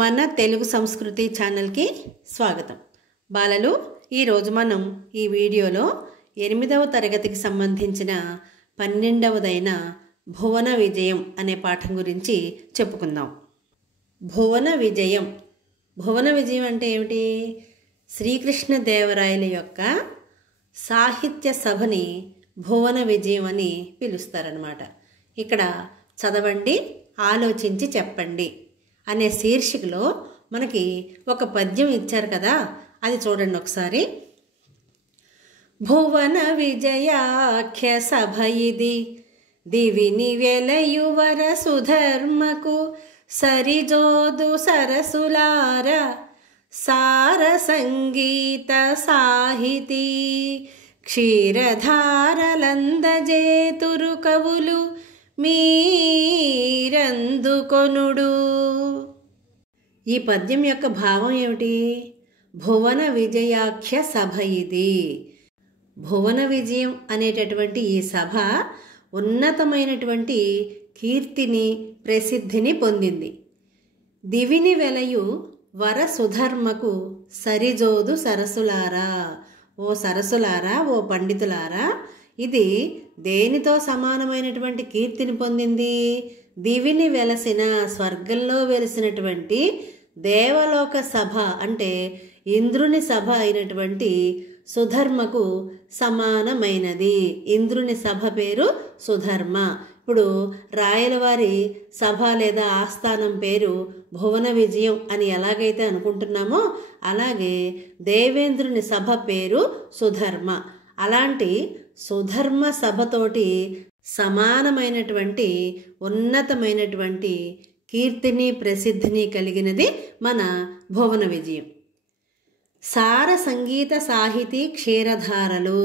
మన తెలుగు సంస్కృతి ఛానల్కి స్వాగతం. బాలలు, ఈరోజు మనం ఈ వీడియోలో 8వ తరగతికి సంబంధించిన 12వదైన భువన విజయం అనే పాఠం గురించి చెప్పుకుందాం. భువన విజయం. భువన విజయం అంటే ఏమిటి? శ్రీకృష్ణదేవరాయల యొక్క సాహిత్య సభని భువన విజయం అని పిలుస్తారనమాట. ఇక్కడ చదవండి, ఆలోచించి చెప్పండి అనే శీర్షికలో మనకి ఒక పద్యం ఇచ్చారు కదా, అది చూడండి ఒకసారి. భువన విజయాఖ్య సభ ఇది, దివిని వెలయువర సుధర్మకు సరిజోదు సరసులార సార సంగీత సాహితీ క్షీరధారలందజేతురు కవులు మీరందుకొనుడు. ఈ పద్యం యొక్క భావం ఏమిటి? భువన విజయాఖ్య సభ ఇది. భువన విజయం అనేటటువంటి ఈ సభ ఉన్నతమైనటువంటి కీర్తిని, ప్రసిద్ధిని పొందింది. దివిని వెలయు వర సుధర్మకు సరిజోదు సరసులారా, ఓ సరసులారా, ఓ పండితులారా, ఇది దేనితో సమానమైనటువంటి కీర్తిని పొందింది? దివిని వెలసిన, స్వర్గంలో వెలిసినటువంటి దేవలోక సభ అంటే ఇంద్రుని సభ అయినటువంటి సుధర్మకు సమానమైనది. ఇంద్రుని సభ పేరు సుధర్మ. ఇప్పుడు రాయలవారి సభ లేదా ఆస్థానం పేరు భువన విజయం అని ఎలాగైతే అనుకుంటున్నామో, అలాగే దేవేంద్రుని సభ పేరు సుధర్మ. అలాంటి సుధర్మ సభతోటి సమానమైనటువంటి ఉన్నతమైనటువంటి కీర్తిని, ప్రసిద్ధిని కలిగినది మన భువన విజయం. సార సంగీత సాహితీ క్షీరధారలు,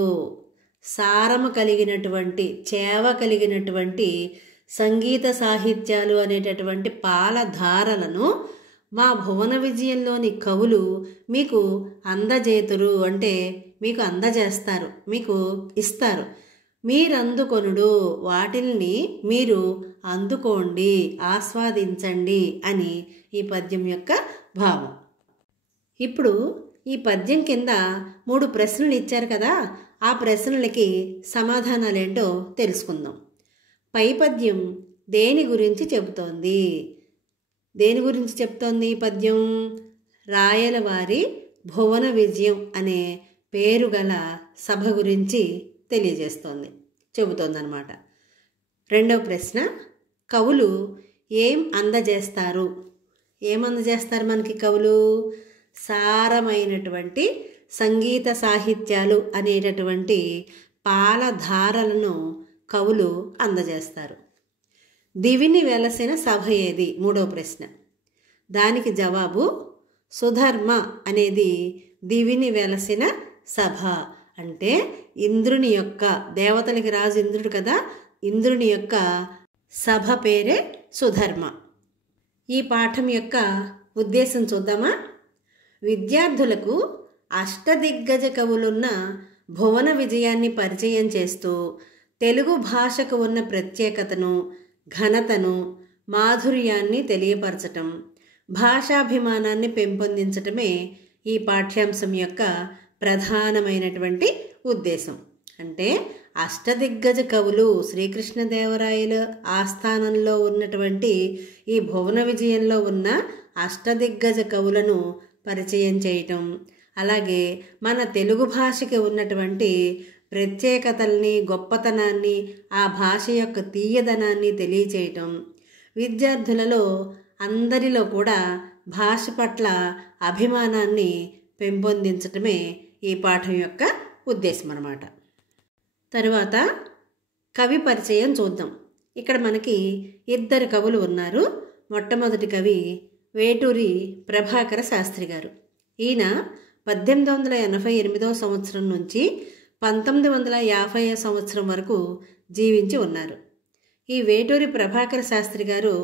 సారము కలిగినటువంటి, చేవ కలిగినటువంటి సంగీత సాహిత్యాలు అనేటటువంటి పాలధారలను మా భువన విజయంలోని కవులు మీకు అందజేతురు, అంటే మీకు అందజేస్తారు, మీకు ఇస్తారు. మీరందుకొనుడు, వాటిల్ని మీరు అందుకోండి, ఆస్వాదించండి అని ఈ పద్యం యొక్క భావం. ఇప్పుడు ఈ పద్యం కింద 3 ప్రశ్నలు ఇచ్చారు కదా, ఆ ప్రశ్నలకి సమాధానాలేంటో తెలుసుకుందాం. పై పద్యం దేని గురించి చెబుతోంది? దేని గురించి చెప్తోంది ఈ పద్యం? రాయలవారి భువన విజయం అనే పేరు గల సభ గురించి తెలియజేస్తోంది, చెబుతోందనమాట. రెండవ ప్రశ్న, కవులు ఏం అందజేస్తారు? ఏం అందజేస్తారు మనకి కవులు? సారమైనటువంటి సంగీత సాహిత్యాలు అనేటటువంటి పాలధారలను కవులు అందజేస్తారు. దివిని వెలసిన సభ ఏది? మూడవ ప్రశ్న. దానికి జవాబు సుధర్మ అనేది దివిని వెలసిన సభ. అంటే ఇంద్రుని యొక్క, దేవతలకి రాజు ఇంద్రుడు కదా, ఇంద్రుని యొక్క సభ పేరే సుధర్మ. ఈ పాఠం యొక్క ఉద్దేశం చూద్దామా? విద్యార్థులకు అష్టదిగ్గజ కవులున్న భువన విజయాన్ని పరిచయం చేస్తూ తెలుగు భాషకు ఉన్న ప్రత్యేకతను, ఘనతను, మాధుర్యాన్ని తెలియపరచటం, భాషాభిమానాన్ని పెంపొందించటమే ఈ పాఠ్యాంశం యొక్క ప్రధానమైనటువంటి ఉద్దేశం. అంటే అష్టదిగ్గజ కవులు, శ్రీకృష్ణదేవరాయల ఆస్థానంలో ఉన్నటువంటి ఈ భువన విజయంలో ఉన్న అష్టదిగ్గజ కవులను పరిచయం చేయటం, అలాగే మన తెలుగు భాషకి ఉన్నటువంటి ప్రత్యేకతల్ని, గొప్పతనాన్ని, ఆ భాష యొక్క తీయదనాన్ని తెలియచేయటం, విద్యార్థులలో అందరిలో కూడా భాష పట్ల అభిమానాన్ని పెంపొందించటమే ఈ పాఠం యొక్క ఉద్దేశం అన్నమాట. తరువాత కవి పరిచయం చూద్దాం. ఇక్కడ మనకి 2 కవులు ఉన్నారు. మొట్టమొదటి కవి వేటూరి ప్రభాకర శాస్త్రి గారు. ఈయన 1888 సంవత్సరం నుంచి 1950 సంవత్సరం వరకు జీవించి ఉన్నారు. ఈ వేటూరి ప్రభాకర శాస్త్రి గారు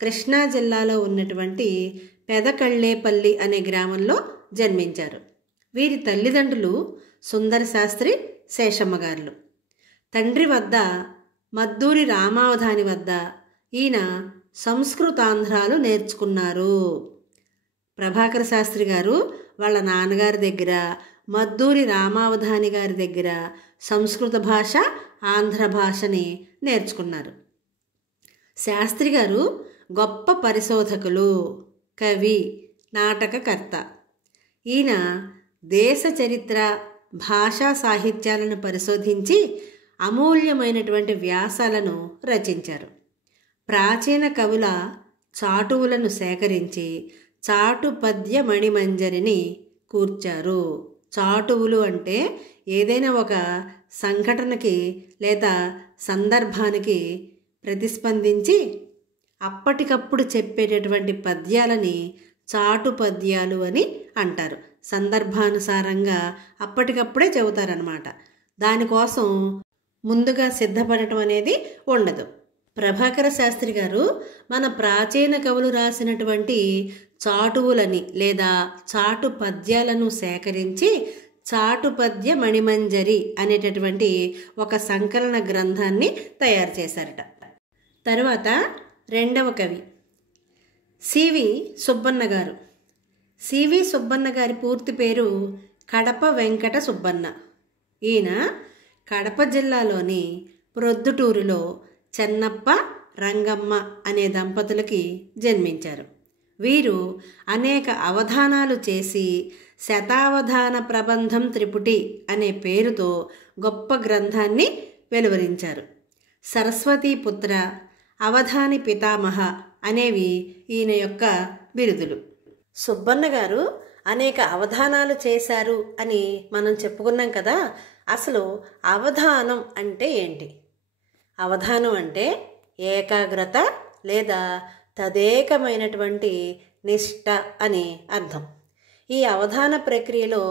కృష్ణా జిల్లాలో ఉన్నటువంటి పెదకళ్ళేపల్లి అనే గ్రామంలో జన్మించారు. వీరి తల్లిదండ్రులు సుందర శాస్త్రి, శేషమ్మ గారులు. తండ్రి వద్ద, మద్దూరి రామావధాని వద్ద ఈయన సంస్కృతాంధ్రాలు నేర్చుకున్నారు. ప్రభాకర శాస్త్రి గారు వాళ్ళ నాన్నగారి దగ్గర, మద్దూరి రామావధాని గారి దగ్గర సంస్కృత భాష, ఆంధ్ర భాషని నేర్చుకున్నారు. శాస్త్రి గారు గొప్ప పరిశోధకులు, కవి, నాటకకర్త. ఈయన దేశ చరిత్ర, భాషా సాహిత్యాలను పరిశోధించి అమూల్యమైనటువంటి వ్యాసాలను రచించారు. ప్రాచీన కవుల చాటువులను సేకరించి చాటు పద్య మణిమంజరిని కూర్చారు. చాటువులు అంటే ఏదైనా ఒక సంఘటనకి లేదా సందర్భానికి ప్రతిస్పందించి అప్పటికప్పుడు చెప్పేటటువంటి పద్యాలని చాటు పద్యాలు అని అంటారు. సందర్భానుసారంగా అప్పటికప్పుడే చెబుతారనమాట. దానికోసం ముందుగా సిద్ధపడటం అనేది ఉండదు. ప్రభాకర శాస్త్రి గారు మన ప్రాచీన కవులు రాసినటువంటి చాటువులని లేదా చాటు పద్యాలను సేకరించి చాటు పద్య మణిమంజరి అనేటటువంటి ఒక సంకలన గ్రంథాన్ని తయారు చేశారట. తరువాత రెండవ కవి సివి సుబ్బన్న గారు. సివి సుబ్బన్న గారి పూర్తి పేరు కడప వెంకట సుబ్బన్న. ఈయన కడప జిల్లాలోని ప్రొద్దుటూరులో చెన్నప్ప, రంగమ్మ అనే దంపతులకి జన్మించారు. వీరు అనేక అవధానాలు చేసి శతావధాన ప్రబంధం త్రిపుటి అనే పేరుతో గొప్ప గ్రంథాన్ని వెలువరించారు. సరస్వతీపుత్ర, అవధాని పితామహ అనేవి ఈయన యొక్క బిరుదులు. సుబ్బన్న గారు అనేక అవధానాలు చేశారు అని మనం చెప్పుకున్నాం కదా. అసలు అవధానం అంటే ఏంటి? అవధానం అంటే ఏకాగ్రత లేదా తదేకమైనటువంటి నిష్ఠ అని అర్థం. ఈ అవధాన ప్రక్రియలో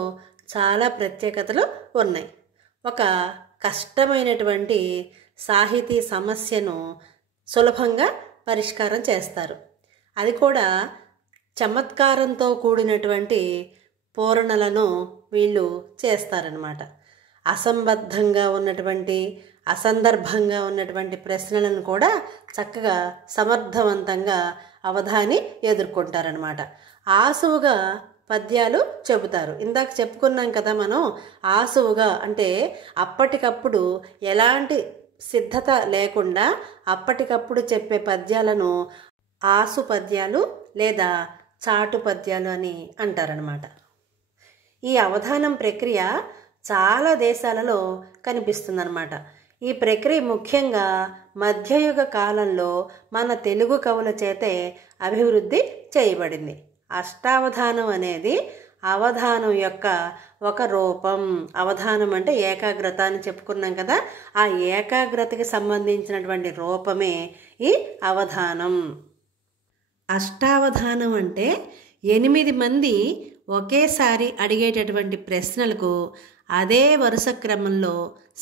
చాలా ప్రత్యేకతలు ఉన్నాయి. ఒక కష్టమైనటువంటి సాహితీ సమస్యను సులభంగా పరిష్కారం చేస్తారు. అది కూడా చమత్కారంతో కూడినటువంటి పూరణలను వీళ్ళు చేస్తారనమాట. అసంబద్ధంగా ఉన్నటువంటి, అసందర్భంగా ఉన్నటువంటి ప్రశ్నలను కూడా చక్కగా సమర్థవంతంగా అవధాని ఎదుర్కొంటారనమాట. ఆసువుగా పద్యాలు చెబుతారు. ఇందాక చెప్పుకున్నాం కదా మనం, ఆసువుగా అంటే అప్పటికప్పుడు ఎలాంటి సిద్ధత లేకుండా అప్పటికప్పుడు చెప్పే పద్యాలను ఆసు పద్యాలు లేదా చాటు పద్యాలు అని అంటారనమాట. ఈ అవధానం ప్రక్రియ చాలా దేశాలలో కనిపిస్తుందన్నమాట. ఈ ప్రక్రియ ముఖ్యంగా మధ్యయుగ కాలంలో మన తెలుగు కవుల చేతే అభివృద్ధి చేయబడింది. అష్టావధానం అనేది అవధానం యొక్క ఒక రూపం. అవధానం అంటే ఏకాగ్రత అని చెప్పుకున్నాం కదా. ఆ ఏకాగ్రతకి సంబంధించినటువంటి రూపమే ఈ అవధానం. అష్టావధానం అంటే 8 మంది ఒకేసారి అడిగేటటువంటి ప్రశ్నలకు అదే వరుస క్రమంలో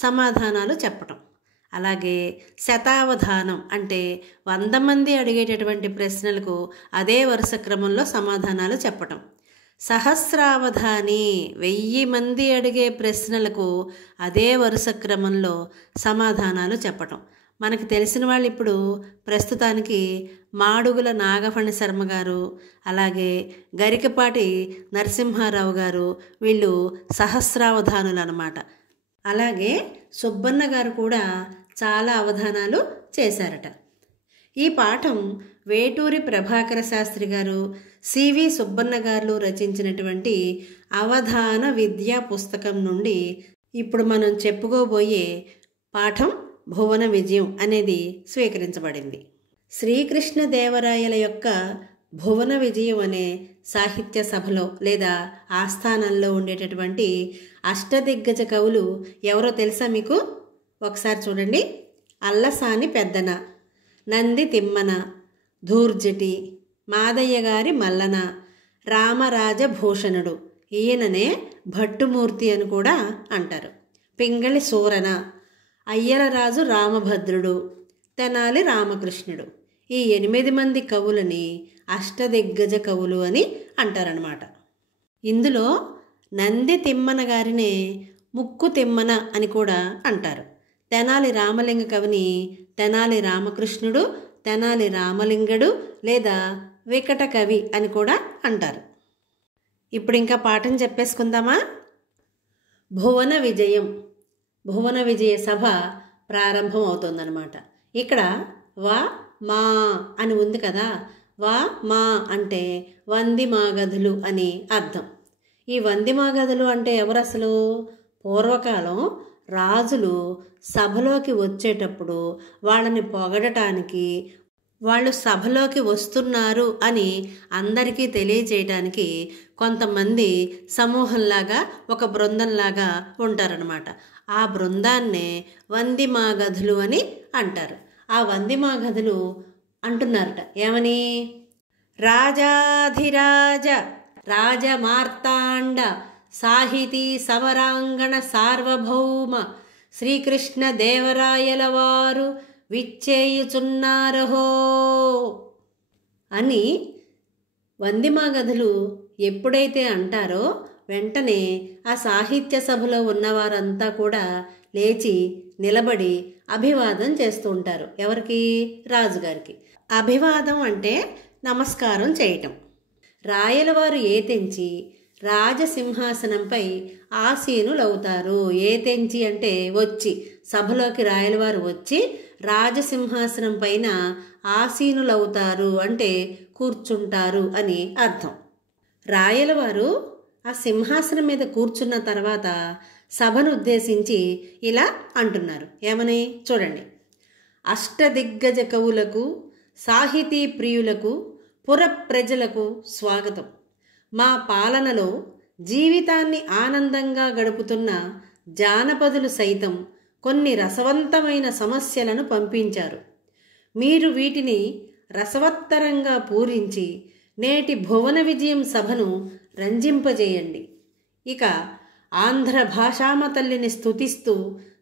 సమాధానాలు చెప్పటం. అలాగే శతావధానం అంటే 100 మంది అడిగేటటువంటి ప్రశ్నలకు అదే వరుస క్రమంలో సమాధానాలు చెప్పటం. సహస్రావధాని 1000 మంది అడిగే ప్రశ్నలకు అదే వరుస క్రమంలో సమాధానాలు చెప్పటం. మనకు తెలిసిన వాళ్ళు ఇప్పుడు ప్రస్తుతానికి మాడుగుల నాగఫణి శర్మ గారు, అలాగే గరికపాటి నరసింహారావు గారు, వీళ్ళు సహస్రావధానులు అన్నమాట. అలాగే సుబ్బన్న గారు కూడా చాలా అవధానాలు చేశారట. ఈ పాఠం వేటూరి ప్రభాకర శాస్త్రి గారు, సివి సుబ్బన్న గారు రచించినటువంటి అవధాన విద్యా పుస్తకం నుండి ఇప్పుడు మనం చెప్పుకోబోయే పాఠం భువన విజయం అనేది స్వీకరించబడింది. శ్రీకృష్ణదేవరాయల యొక్క భువన విజయం అనే సాహిత్య సభలో లేదా ఆస్థానంలో ఉండేటటువంటి అష్టదిగ్గజ కవులు ఎవరో తెలుసా మీకు? ఒకసారి చూడండి. అల్లసాని పెద్దన, నంది తిమ్మన, ధూర్జటి, మాదయ్య గారి మల్లన, రామరాజభూషణుడు, ఈయననే భట్టుమూర్తి అని కూడా అంటారు. పింగళి సూరన, అయ్యలరాజు రామభద్రుడు, తెనాలి రామకృష్ణుడు. ఈ 8 మంది కవులని అష్టదిగ్గజ కవులు అని అంటారనమాట. ఇందులో నంది తిమ్మన గారినే ముక్కు తిమ్మన అని కూడా అంటారు. తెనాలి రామలింగ కవిని తెనాలి రామకృష్ణుడు, తెనాలి రామలింగడు లేదా వికట కవి అని కూడా అంటారు. ఇప్పుడు ఇంకా పాఠం చెప్పేసుకుందామా? భువన విజయం, భువన విజయ సభ ప్రారంభం అవుతుందన్నమాట. ఇక్కడ వా మా అని ఉంది కదా, వా మా అంటే వందిమాగధులు అని అర్థం. ఈ వందిమాగధులు అంటే ఎవరు అసలు? పూర్వకాలం రాజులు సభలోకి వచ్చేటప్పుడు వాళ్ళని పొగడటానికి, వాళ్ళు సభలోకి వస్తున్నారు అని అందరికీ తెలియజేయటానికి కొంతమంది సమూహంలాగా, ఒక బృందంలాగా ఉంటారనమాట. ఆ బృందాన్నే వందిమాగధులు అని అంటారు. ఆ వందిమాగధులు అంటున్నారట ఏమని? రాజాధిరాజ రాజమార్తాండ సాహితీ సమరాంగణ సార్వభౌమ శ్రీకృష్ణ దేవరాయల వారు విచ్చేయుచున్నారహో అని వందిమాగధులు ఎప్పుడైతే అంటారో వెంటనే ఆ సాహిత్య సభలో ఉన్నవారంతా కూడా లేచి నిలబడి అభివాదం చేస్తూ ఉంటారు. ఎవరికి? రాజుగారికి. అభివాదం అంటే నమస్కారం చేయటం. రాయలవారు ఏతెంచి రాజసింహాసనంపై ఆసీనులవుతారు. ఏతెంచి అంటే వచ్చి, సభలోకి రాయలవారు వచ్చి రాజసింహాసనం పైన ఆసీనులవుతారు అంటే కూర్చుంటారు అని అర్థం. రాయలవారు ఆ సింహాసనం మీద కూర్చున్న తర్వాత సభను ఉద్దేశించి ఇలా అంటున్నారు. ఏమని చూడండి. అష్టదిగ్గజ కవులకు, సాహితీ ప్రియులకు, పుర ప్రజలకు స్వాగతం. మా పాలనలో జీవితాన్ని ఆనందంగా గడుపుతున్న జానపదులు సైతం కొన్ని రసవంతమైన సమస్యలను పంపించారు. మీరు వీటిని రసవత్తరంగా పూరించి నేటి భువన విజయం సభను రంజింపజేయండి. ఇక ఆంధ్ర భాషామ తల్లిని స్తుతిస్తూ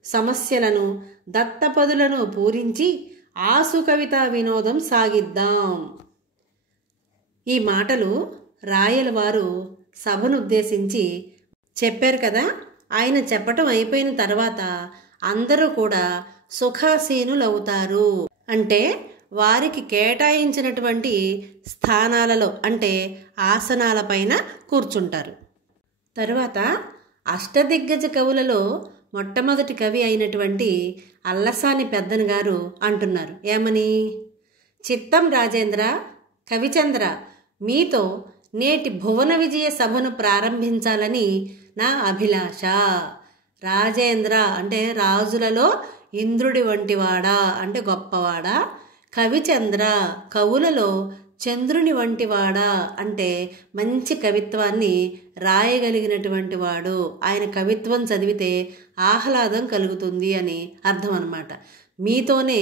సమస్యలను, దత్తపదులను పూరించి ఆసు కవితా వినోదం సాగిద్దాం. ఈ మాటలు రాయలవారు సభను ఉద్దేశించి చెప్పారు కదా. ఆయన చెప్పటం అయిపోయిన తర్వాత అందరూ కూడా సుఖాసీనులవుతారు. అంటే వారికి కేటాయించినటువంటి స్థానాలలో, అంటే ఆసనాలపైన కూర్చుంటారు. తరువాత అష్టదిగ్గజ కవులలో మొట్టమొదటి కవి అయినటువంటి అల్లసాని పెద్దన గారు అంటున్నారు. ఏమని? చిత్తం రాజేంద్ర, కవిచంద్ర, మీతో నేటి భువన విజయ సభను ప్రారంభించాలని నా అభిలాష. రాజేంద్ర అంటే రాజులలో ఇంద్రుడి వంటివాడా అంటే గొప్పవాడా. కవిచంద్ర కవులలో చంద్రుని వంటివాడా అంటే మంచి కవిత్వాన్ని రాయగలిగినటువంటి వాడు. ఆయన కవిత్వం చదివితే ఆహ్లాదం కలుగుతుంది అని అర్థం అన్నమాట. మీతోనే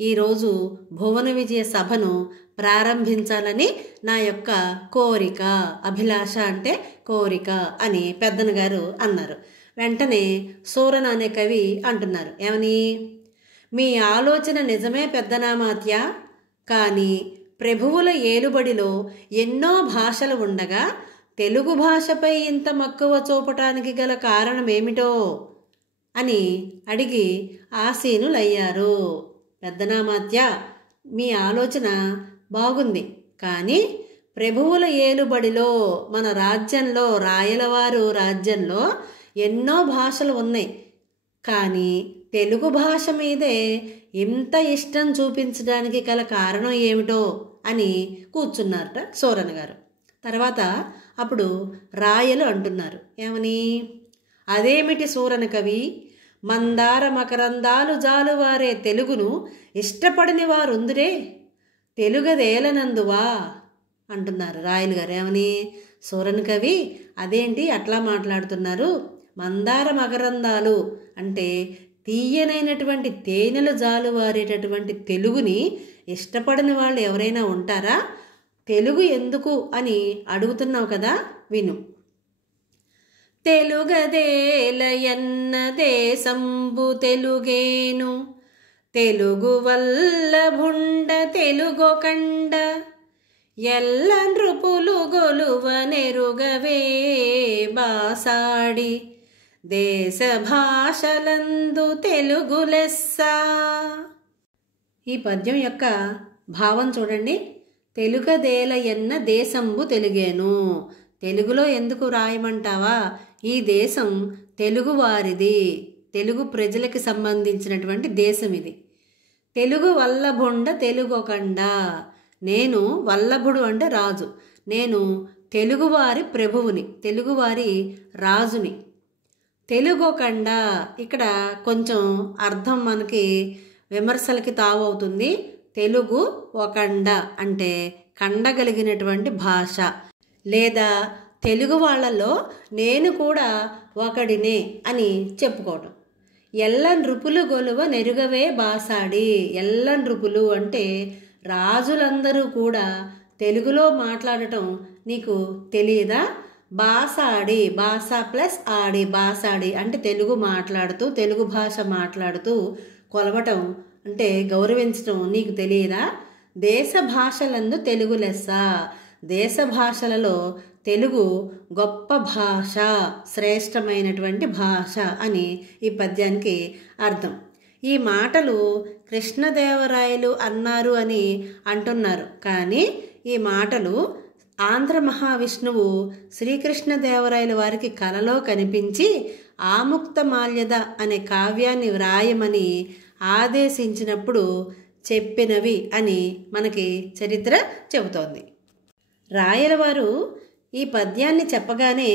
ఈరోజు భువన విజయ సభను ప్రారంభించాలని నా యొక్క కోరిక. అభిలాష అంటే కోరిక అని పెద్దన గారు అన్నారు. వెంటనే సూరన అనే కవి అంటున్నారు. ఏమని? మీ ఆలోచన నిజమే పెద్దనామాత్య, కానీ ప్రభువుల ఏలుబడిలో ఎన్నో భాషలు ఉండగా తెలుగు భాషపై ఇంత మక్కువ చూపటానికి గల కారణమేమిటో అని అడిగి ఆసీనులయ్యారు. పెద్దనామాత్య, మీ ఆలోచన బాగుంది, కానీ ప్రభువుల ఏలుబడిలో మన రాజ్యంలో, రాయలవారు రాజ్యంలో ఎన్నో భాషలు ఉన్నాయి, కానీ తెలుగు భాష మీదే ఇంత ఇష్టం చూపించడానికి గల కారణం ఏమిటో అని కూర్చున్నారట సూరన గారు. తర్వాత అప్పుడు రాయలు అంటున్నారు. ఏమని? అదేమిటి సూరన కవి, మందార మకరందాలు జాలువారే తెలుగును ఇష్టపడని వారుందురే, తెలుగదేలనందువా అంటున్నారు రాయలు గారు. ఏమని? సూరన కవి, అదేంటి అట్లా మాట్లాడుతున్నారు? మందార మకరందాలు అంటే తీయనైనటువంటి తేనెలు జాలువారేటటువంటి తెలుగుని ఇష్టపడని వాళ్ళు ఎవరైనా ఉంటారా? తెలుగు ఎందుకు అని అడుగుతున్నావు కదా, విను. తెలుగదేలయన్న దేశంబు తెలుగేను, తెలుగు వల్లభుండ తెలుగొకండ, ఎల్ల నృపులు గొలువ నెరుగవే బాసాడి, దేశ భాషలందు తెలుగు లెస్స. ఈ పద్యం యొక్క భావం చూడండి. తెలుగదేలయన్న దేశంబు తెలుగేను, తెలుగులో ఎందుకు రాయమంటావా? ఈ దేశం తెలుగువారిది, తెలుగు ప్రజలకి సంబంధించినటువంటి దేశం ఇది. తెలుగు వల్లభుండ తెలుగొకండ. నేను వల్లభుడు అంటే రాజు, నేను తెలుగువారి ప్రభువుని, తెలుగువారి రాజుని. తెలుగొకండ ఇక్కడ కొంచెం అర్థం మనకి విమర్శలకి తావవుతుంది. తెలుగు ఒకండ అంటే కండగలిగినటువంటి భాష, లేదా తెలుగు వాళ్ళలో నేను కూడా ఒకడినే అని చెప్పుకోవటం. ఎల్ల నృపులు గొలువ నెరుగవే బాసాడి. ఎల్ల నృపులు అంటే రాజులందరూ కూడా తెలుగులో మాట్లాడటం నీకు తెలియదా? బాసాడి, బాస ప్లస్ ఆడి, బాసాడి అంటే తెలుగు మాట్లాడుతూ, తెలుగు భాష మాట్లాడుతూ కొలవటం అంటే గౌరవించటం నీకు తెలియదా? దేశ భాషలందు తెలుగు లెస్స. దేశ భాషలలో తెలుగు గొప్ప భాష, శ్రేష్టమైనటువంటి భాష అని ఈ పద్యానికి అర్థం. ఈ మాటలు కృష్ణదేవరాయలు అన్నారు అని అంటున్నారు, కానీ ఈ మాటలు ఆంధ్ర మహావిష్ణువు శ్రీకృష్ణదేవరాయల వారికి కలలో కనిపించి ఆముక్తమాల్యద అనే కావ్యాన్ని వ్రాయమని ఆదేశించినప్పుడు చెప్పినవి అని మనకి చరిత్ర చెబుతోంది. రాయలవారు ఈ పద్యాన్ని చెప్పగానే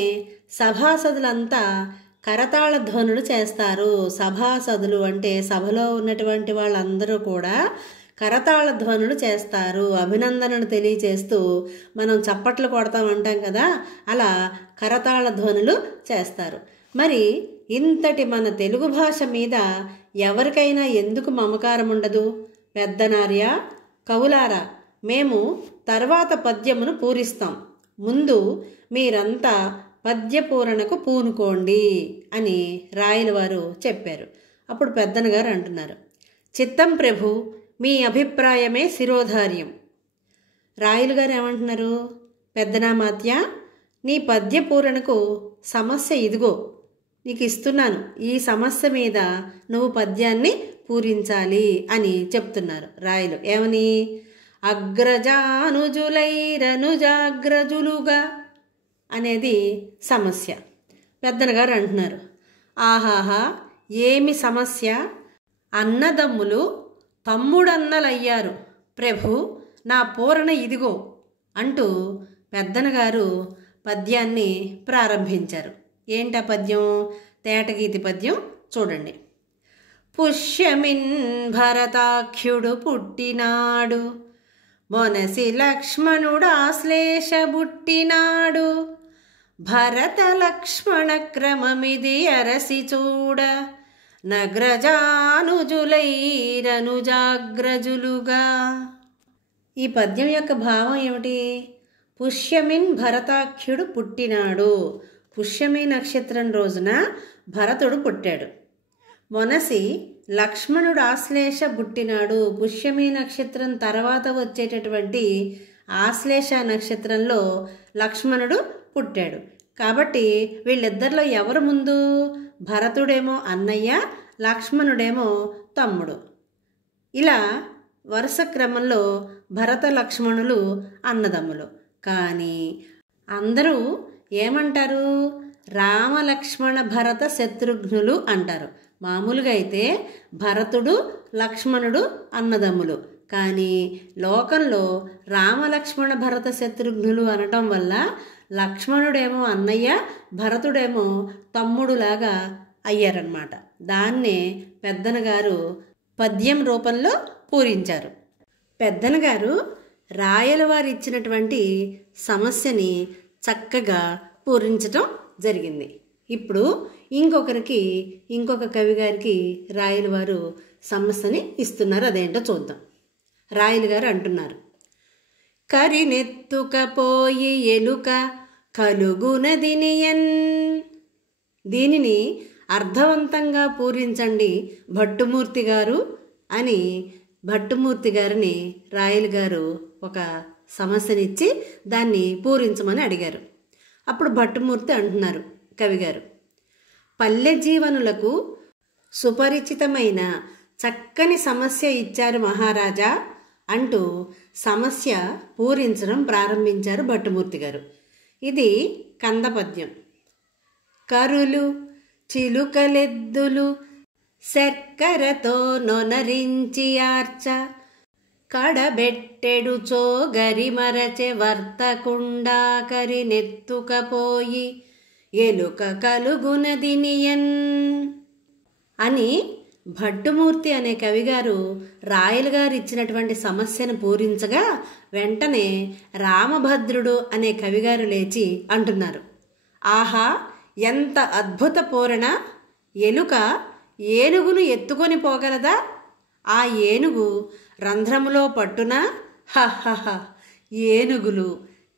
సభాసదులంతా కరతాళ ధ్వనులు చేస్తారు. సభాసదులు అంటే సభలో ఉన్నటువంటి వాళ్ళందరూ కూడా కరతాళ ధ్వనులు చేస్తారు. అభినందనను తెలియచేస్తూ మనం చప్పట్లు కొడతామంటాం కదా, అలా కరతాళ ధ్వనులు చేస్తారు. మరి ఇంతటి మన తెలుగు భాష మీద ఎవరికైనా ఎందుకు మమకారం ఉండదు? పెద్దనార్య, కవులారా, మేము తర్వాత పద్యమును పూరిస్తాం, ముందు మీరంతా పద్యపూరణకు పూనుకోండి అని రాయలవారు చెప్పారు. అప్పుడు పెద్దనగారు అంటున్నారు, చిత్తం ప్రభు, మీ అభిప్రాయమే శిరోధార్యం. రాయలు గారు ఏమంటున్నారు? పెద్దనామాత్య, నీ పద్యపూరణకు సమస్య ఇదిగో, నీకు ఇస్తున్నాను, ఈ సమస్య మీద నువ్వు పద్యాన్ని పూరించాలి అని చెప్తున్నారు రాయలు. ఏమని? అగ్రజానుజులైరనుజాగ్రజులుగా అనేది సమస్య. పెద్దనగారు అంటున్నారు, ఆహాహా, ఏమి సమస్య! అన్నదమ్ములు తమ్ముడన్నలయ్యారు ప్రభు, నా పూరణ ఇదిగో అంటూ పెద్దనగారు పద్యాన్ని ప్రారంభించారు. ఏంటా పద్యం? తేటగీతి పద్యం చూడండి. పుష్యమిన్ భరతాఖ్యుడు పుట్టినాడు, మొనసి లక్ష్మణుడాశ్లేష బుట్టినాడు. భరత లక్ష్మణ క్రమమిది అరసి చూడ, నగ్రజానుజులైరనుజాగ్రజులుగా. ఈ పద్యం యొక్క భావం ఏమిటి? పుష్యమిన్ భరతాఖ్యుడు పుట్టినాడు. పుష్యమి నక్షత్రం రోజున భరతుడు పుట్టాడు. మొనసి లక్ష్మణుడు ఆశ్లేష పుట్టినాడు. పుష్యమి నక్షత్రం తర్వాత వచ్చేటటువంటి ఆశ్లేష నక్షత్రంలో లక్ష్మణుడు పుట్టాడు. కాబట్టి వీళ్ళిద్దరిలో ఎవరు ముందు? భరతుడేమో అన్నయ్య, లక్ష్మణుడేమో తమ్ముడు. ఇలా వరుస క్రమంలో భరత లక్ష్మణులు అన్నదమ్ములు. కానీ అందరూ ఏమంటారు? రామలక్ష్మణ భరత శత్రుఘ్నులు అంటారు. మామూలుగా అయితే భరతుడు లక్ష్మణుడు అన్నదమ్ములు, కానీ లోకంలో రామలక్ష్మణ భరత శత్రుఘ్నులు అనటం వల్ల లక్ష్మణుడేమో అన్నయ్య, భరతుడేమో తమ్ముడులాగా అయ్యారన్నమాట. దాన్నే పెద్దనగారు పద్యం రూపంలో పూరించారు. పెద్దనగారు రాయలవారు ఇచ్చినటువంటి సమస్యని చక్కగా పూరించటం జరిగింది. ఇప్పుడు ఇంకొక కవి గారికి రాయలవారు సమస్యని ఇస్తున్నారు. అదేంటో చూద్దాం. రాయలు గారు అంటున్నారు, కరినెత్తుకపోయి ఎలుక కలుగునదినియన్. దీనిని అర్థవంతంగా పూరించండి భట్టుమూర్తి గారు అని భట్టుమూర్తి గారిని రాయలు గారు ఒక సమస్యనిచ్చి దాన్ని పూరించమని అడిగారు. అప్పుడు భట్టుమూర్తి అంటున్నారు, కవిగారు, పల్లె జీవనులకు సుపరిచితమైన చక్కని సమస్య ఇచ్చారు మహారాజా అంటూ సమస్య పూరించడం ప్రారంభించారు భట్టుమూర్తి గారు. ఇది కందపద్యం. కరులు చిలుకలెద్దులు శర్కరతో నొనరించి ఆర్చ కడబెట్టెడుచో గరిమరచె వర్తకుండా కరినెత్తుకపోయి ఎలుక కలుగునదినియన్ అని భట్టుమూర్తి అనే కవిగారు రాయలు గారు ఇచ్చినటువంటి సమస్యను పూరించగా వెంటనే రామభద్రుడు అనే కవిగారు లేచి అంటున్నారు, ఆహా ఎంత అద్భుత పూరణ! ఎలుక ఏనుగును ఎత్తుకొని పోగలదా? ఆ ఏనుగు రంధ్రములో పట్టునా? హహహ! ఏనుగులు,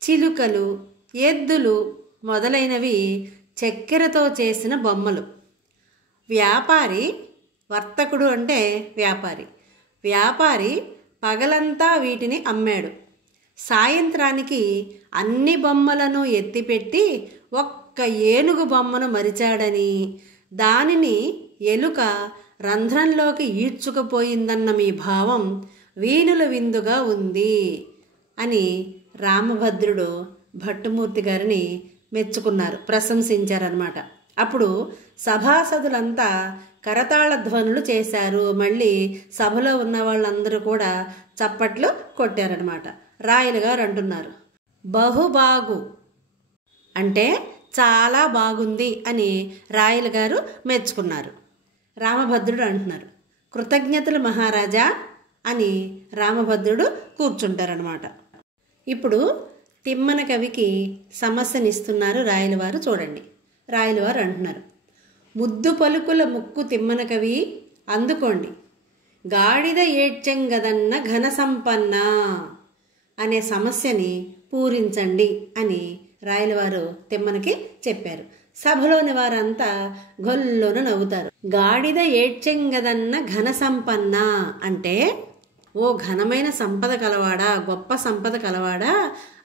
చిలుకలు, ఎద్దులు మొదలైనవి చక్కెరతో చేసిన బొమ్మలు. వ్యాపారి, వర్తకుడు అంటే వ్యాపారి పగలంతా వీటిని అమ్మాడు. సాయంత్రానికి అన్ని బొమ్మలను ఎత్తిపెట్టి ఒక్క ఏనుగు బొమ్మను మరిచాడని, దానిని ఎలుక రంధ్రంలోకి ఈడ్చుకుపోయిందన్న మీ భావం వీణుల విందుగా ఉంది అని రామభద్రుడు భట్టుమూర్తి గారిని మెచ్చుకున్నారు, ప్రశంసించారన్నమాట. అప్పుడు సభాసదులంతా కరతాళ ధ్వనులు చేశారు. మళ్ళీ సభలో ఉన్న వాళ్ళందరూ కూడా చప్పట్లు కొట్టారనమాట. రాయలు గారు అంటున్నారు, బహుబాగు అంటే చాలా బాగుంది అని రాయలు గారు మెచ్చుకున్నారు. రామభద్రుడు అంటున్నారు, కృతజ్ఞతలు మహారాజా అని రామభద్రుడు కూర్చుంటారనమాట. ఇప్పుడు తిమ్మన కవికి సమస్యనిస్తున్నారు రాయలవారు. చూడండి, రాయలవారు అంటున్నారు, ముద్దు పలుకుల ముక్కు తిమ్మన కవి అందుకోండి, గాడిద ఏడ్చెంగదన్న ఘన సంపన్న అనే సమస్యని పూరించండి అని రాయలవారు తిమ్మనకి చెప్పారు. సభలోని వారంతా గొల్లున నవ్వుతారు. గాడిద ఏడ్చెంగదన్న ఘన సంపన్న అంటే ఓ ఘనమైన సంపద కలవాడా, గొప్ప సంపద కలవాడా,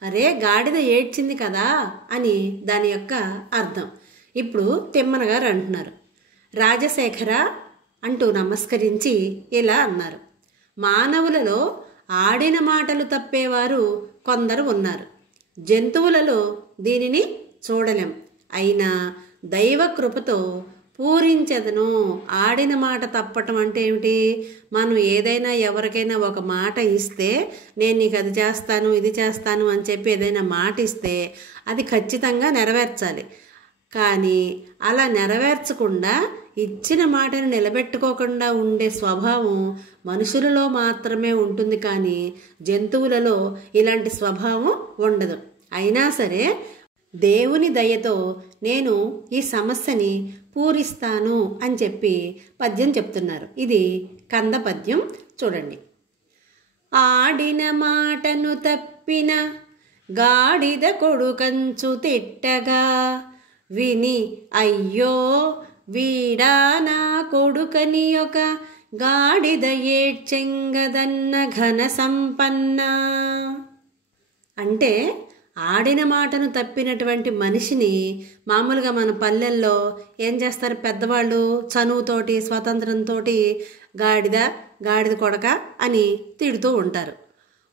అరే గాడిద ఏడ్చింది కదా అని దాని యొక్క అర్థం. ఇప్పుడు తిమ్మన గారు అంటున్నారు, రాజశేఖర అంటూ నమస్కరించి ఇలా అన్నారు, మానవులలో ఆడిన మాటలు తప్పేవారు కొందరు ఉన్నారు. జంతువులలో దీనిని చూడలేం, అయినా దైవ కృపతో పూరించెదను. ఆడిన మాట తప్పటం అంటే ఏమిటి? మనం ఏదైనా ఎవరికైనా ఒక మాట ఇస్తే, నేను నీకు అది చేస్తాను ఇది చేస్తాను అని చెప్పి ఏదైనా మాట ఇస్తే అది ఖచ్చితంగా నెరవేర్చాలి. కానీ అలా నెరవేర్చకుండా ఇచ్చిన మాటను నిలబెట్టుకోకుండా ఉండే స్వభావం మనుషులలో మాత్రమే ఉంటుంది, కానీ జంతువులలో ఇలాంటి స్వభావం ఉండదు. అయినా సరే దేవుని దయతో నేను ఈ సమస్యని పూరిస్తాను అని చెప్పి పద్యం చెప్తున్నారు. ఇది కంద పద్యం. చూడండి, ఆడిన మాటను తప్పిన గాడిద కొడుకంచు తిట్టగా విని అయ్యో వీడా నా కొడుకని ఒక గాడిద ఏడ్చెంగదన్న ఘన సంపన్న అంటే ఆడిన మాటను తప్పినటువంటి మనిషిని మామూలుగా మన పల్లెల్లో ఏం చేస్తారు పెద్దవాళ్ళు, చనువుతోటి స్వాతంత్రంతో గాడిద కొడక అని తిడుతూ ఉంటారు.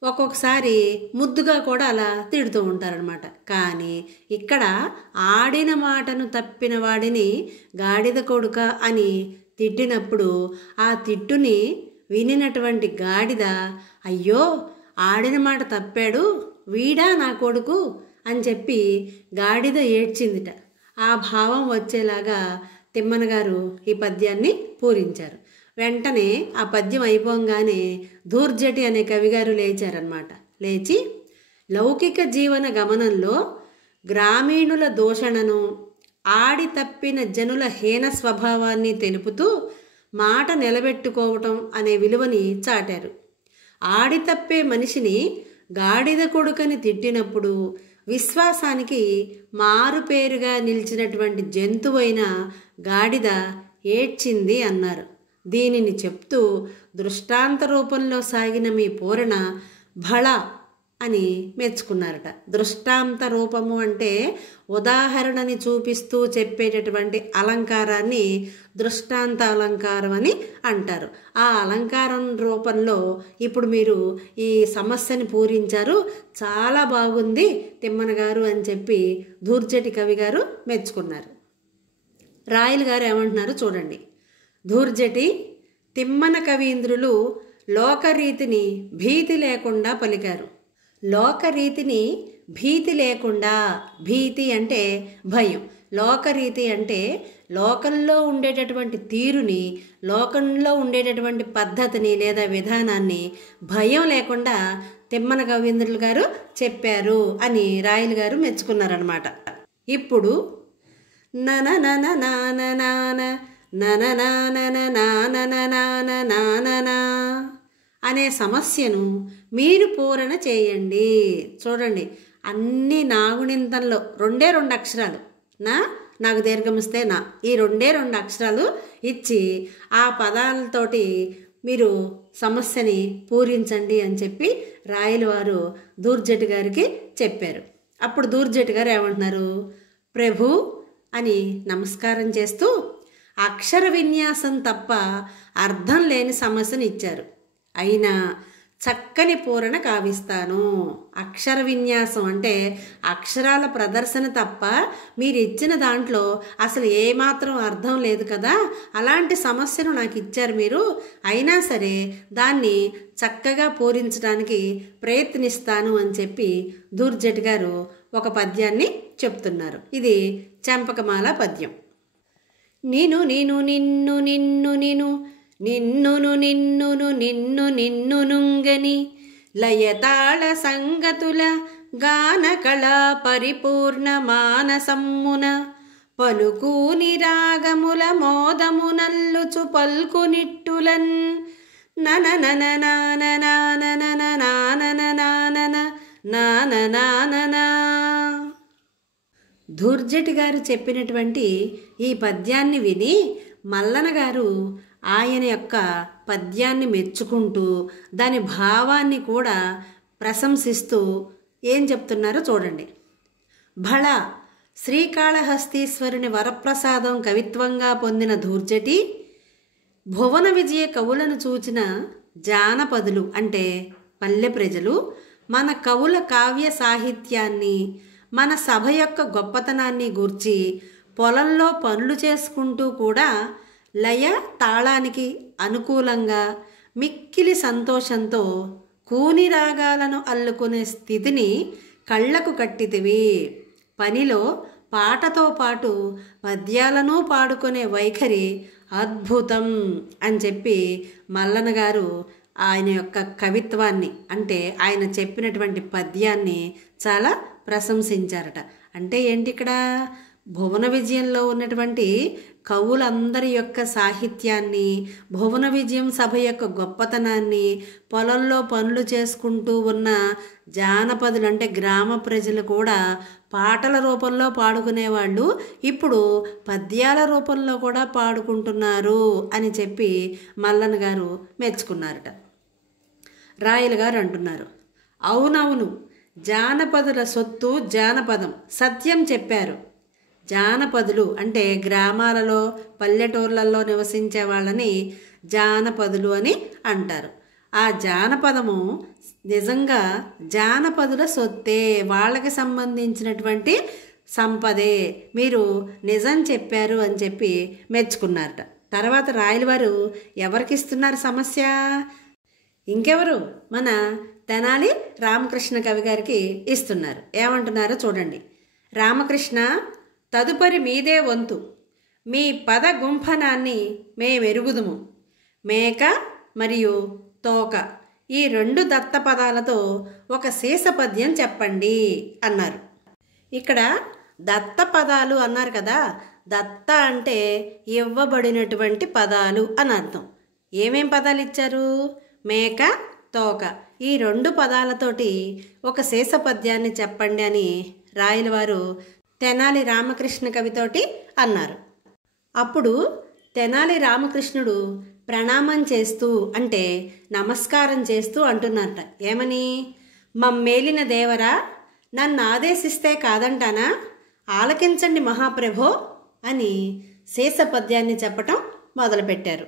ఒక్కొక్కసారి ముద్దుగా కూడా అలా తిడుతూ ఉంటారనమాట. కానీ ఇక్కడ ఆడిన మాటను తప్పిన వాడిని గాడిద కొడుక అని తిట్టినప్పుడు ఆ తిట్టుని వినినటువంటి గాడిద అయ్యో ఆడిన మాట తప్పాడు, వీడా నా కొడుకు అని చెప్పి గాడిద ఏడ్చిందిట. ఆ భావం వచ్చేలాగా తిమ్మన గారు ఈ పద్యాన్ని పూరించారు. వెంటనే ఆ పద్యం అయిపోగానే ధూర్జటి అనే కవిగారు లేచారనమాట. లేచి లౌకిక జీవన గమనంలో గ్రామీణుల దూషణను, ఆడి తప్పిన జనుల హీన స్వభావాన్ని తెలుపుతూ మాట నిలబెట్టుకోవటం అనే విలువని చాటారు. ఆడి తప్పే మనిషిని గాడిద కొడుకని తిట్టినప్పుడు విశ్వాసానికి మారుపేరుగా నిలిచినటువంటి జంతువైన గాడిద ఏడ్చింది అన్నారు. దీనిని చెప్తూ దృష్టాంత రూపంలో సాగిన మీ పూరణ భళ అని మెచ్చుకున్నారట. దృష్టాంత రూపము అంటే ఉదాహరణని చూపిస్తూ చెప్పేటటువంటి అలంకారాన్ని దృష్టాంత అలంకారం అని అంటారు. ఆ అలంకారం రూపంలో ఇప్పుడు మీరు ఈ సమస్యని పూరించారు, చాలా బాగుంది తిమ్మన గారు అని చెప్పి ధూర్జటి కవి గారు మెచ్చుకున్నారు. రాయలు గారు ఏమంటున్నారు చూడండి. ధూర్జటి తిమ్మన కవీంద్రులు లోకరీతిని భీతి లేకుండా పలికారు. లోకరీతిని భీతి లేకుండా, భీతి అంటే భయం, లోకరీతి అంటే లోకంలో ఉండేటటువంటి తీరుని, లోకంలో ఉండేటటువంటి పద్ధతిని లేదా విధానాన్ని భయం లేకుండా తిమ్మన కవీంద్రులు గారు చెప్పారు అని రాయలు గారు మెచ్చుకున్నారనమాట. ఇప్పుడు నన నన నాన నాన నన నాన నాన నాన నాన అనే సమస్యను మీరు పూరణ చేయండి. చూడండి, అన్ని నాగుణింతంలో రెండే రెండు అక్షరాలు, నాకు దీర్ఘమిస్తే నా, ఈ రెండే రెండు అక్షరాలు ఇచ్చి ఆ పదాలతోటి మీరు సమస్యని పూరించండి అని చెప్పి రాయలు వారు ధూర్జటి గారికి చెప్పారు. అప్పుడు ధూర్జటి గారు ఏమంటున్నారు, ప్రభు అని నమస్కారం చేస్తూ అక్షర విన్యాసం తప్ప అర్థం లేని సమస్యను ఇచ్చారు. అయినా చక్కని పూరణ కావిస్తాను. అక్షర విన్యాసం అంటే అక్షరాల ప్రదర్శన తప్ప మీరు ఇచ్చిన దాంట్లో అసలు ఏమాత్రం అర్థం లేదు కదా, అలాంటి సమస్యను నాకు ఇచ్చారు మీరు, అయినా సరే దాన్ని చక్కగా పూరించడానికి ప్రయత్నిస్తాను అని చెప్పి ధూర్జటి గారు ఒక పద్యాన్ని చెప్తున్నారు. ఇది చంపకమాల పద్యం. నిను నిను నిన్ను నిన్ను నిను నిన్నును నిన్నును నిన్ను నిన్ను నుంగని లయతాళ సంగతుల గాన కళా పరిపూర్ణ మానసమ్మున పలుకూని రాగముల మోదము నల్లుచు పల్కునిట్టులన్ నన నన నాన నాన నన నాన నాన నాన నాన. ధూర్జటి గారు చెప్పినటువంటి ఈ పద్యాన్ని విని మల్లన గారు ఆయన యొక్క పద్యాన్ని మెచ్చుకుంటూ దాని భావాన్ని కూడా ప్రశంసిస్తూ ఏం చెప్తున్నారో చూడండి. భళ శ్రీకాళహస్తీశ్వరుని వరప్రసాదం కవిత్వంగా పొందిన ధూర్జటి భువన విజయ కవులను చూచిన జానపదులు అంటే పల్లె ప్రజలు మన కవుల కావ్య సాహిత్యాన్ని, మన సభ యొక్క గొప్పతనాన్ని గూర్చి పొలంలో పనులు చేసుకుంటూ కూడా లయ తాళానికి అనుకూలంగా మిక్కిలి సంతోషంతో కూని రాగాలను అల్లుకునే స్థితిని కళ్ళకు కట్టితివి. పనిలో పాటతో పాటు పద్యాలను పాడుకునే వైఖరి అద్భుతం అని చెప్పి మల్లన గారు ఆయన యొక్క కవిత్వాన్ని అంటే ఆయన చెప్పినటువంటి పద్యాన్ని చాలా ప్రశంసించారట. అంటే ఏంటి, ఇక్కడ భువన విజయంలో ఉన్నటువంటి కవులందరి యొక్క సాహిత్యాన్ని, భువన విజయం సభ యొక్క గొప్పతనాన్ని, పొలంలో పనులు చేసుకుంటూ ఉన్న జానపదులు అంటే గ్రామ ప్రజలు కూడా పాటల రూపంలో పాడుకునేవాళ్ళు ఇప్పుడు పద్యాల రూపంలో కూడా పాడుకుంటున్నారు అని చెప్పి మల్లన్న గారు మెచ్చుకున్నారట. రాయలు గారు అంటున్నారు, అవునవును, జానపదుల సొత్తు జానపదం, సత్యం చెప్పారు. జానపదులు అంటే గ్రామాలలో పల్లెటూర్లలో నివసించే వాళ్ళని జానపదులు అని అంటారు. ఆ జానపదము నిజంగా జానపదుల సొత్తే, వాళ్ళకి సంబంధించినటువంటి సంపదే, మీరు నిజం చెప్పారు అని చెప్పి మెచ్చుకున్నారట. తర్వాత రాయల వారు ఎవరికి ఇస్తున్నారు సమస్య? ఇంకెవరు, మన తెనాలి రామకృష్ణ కవి గారికి ఇస్తున్నారు. ఏమంటున్నారో చూడండి. రామకృష్ణ, తదుపరి మీదే వంతు, మీ పద గుంఫనాన్ని మేమెరుగుదుము. మేక మరియు తోక ఈ రెండు దత్త పదాలతో ఒక శేష పద్యం చెప్పండి అన్నారు. ఇక్కడ దత్త పదాలు అన్నారు కదా, దత్త అంటే ఇవ్వబడినటువంటి పదాలు అని అర్థం. ఏమేం పదాలు ఇచ్చారు? మేక, తోక ఈ రెండు పదాలతోటి ఒక శేష పద్యాన్ని చెప్పండి అని రాయల వారు తెనాలి రామకృష్ణ కవితోటి అన్నారు. అప్పుడు తెనాలి రామకృష్ణుడు ప్రణామం చేస్తూ అంటే నమస్కారం చేస్తూ అంటున్నారట. ఏమని? మమ్మేలిన దేవరా, నన్ను ఆదేశిస్తే కాదంటానా? ఆలకించండి మహాప్రభో అని శేష పద్యాన్ని చెప్పటం మొదలుపెట్టారు.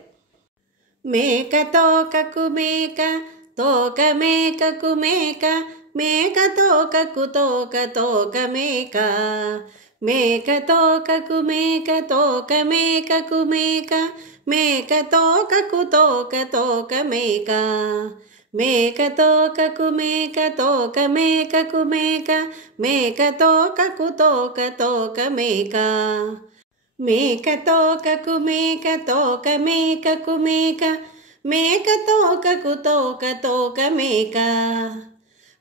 మేక తోకకు మేక, తోక మేకకు మేక, మేక తోకకు తోక, తోక మేక, మేక తోకకు మేక, తోక మేకకు మేక, మేక తోకకు తోక, తోక మేక, మేక తోకకు మేక, తోక మేకకు మేక, మేక తోకకు తోక, తోక మేక, మేక తోకకు మేక, తోక మేకకు మేక, మేక తోకకు తోక, తోక మేక,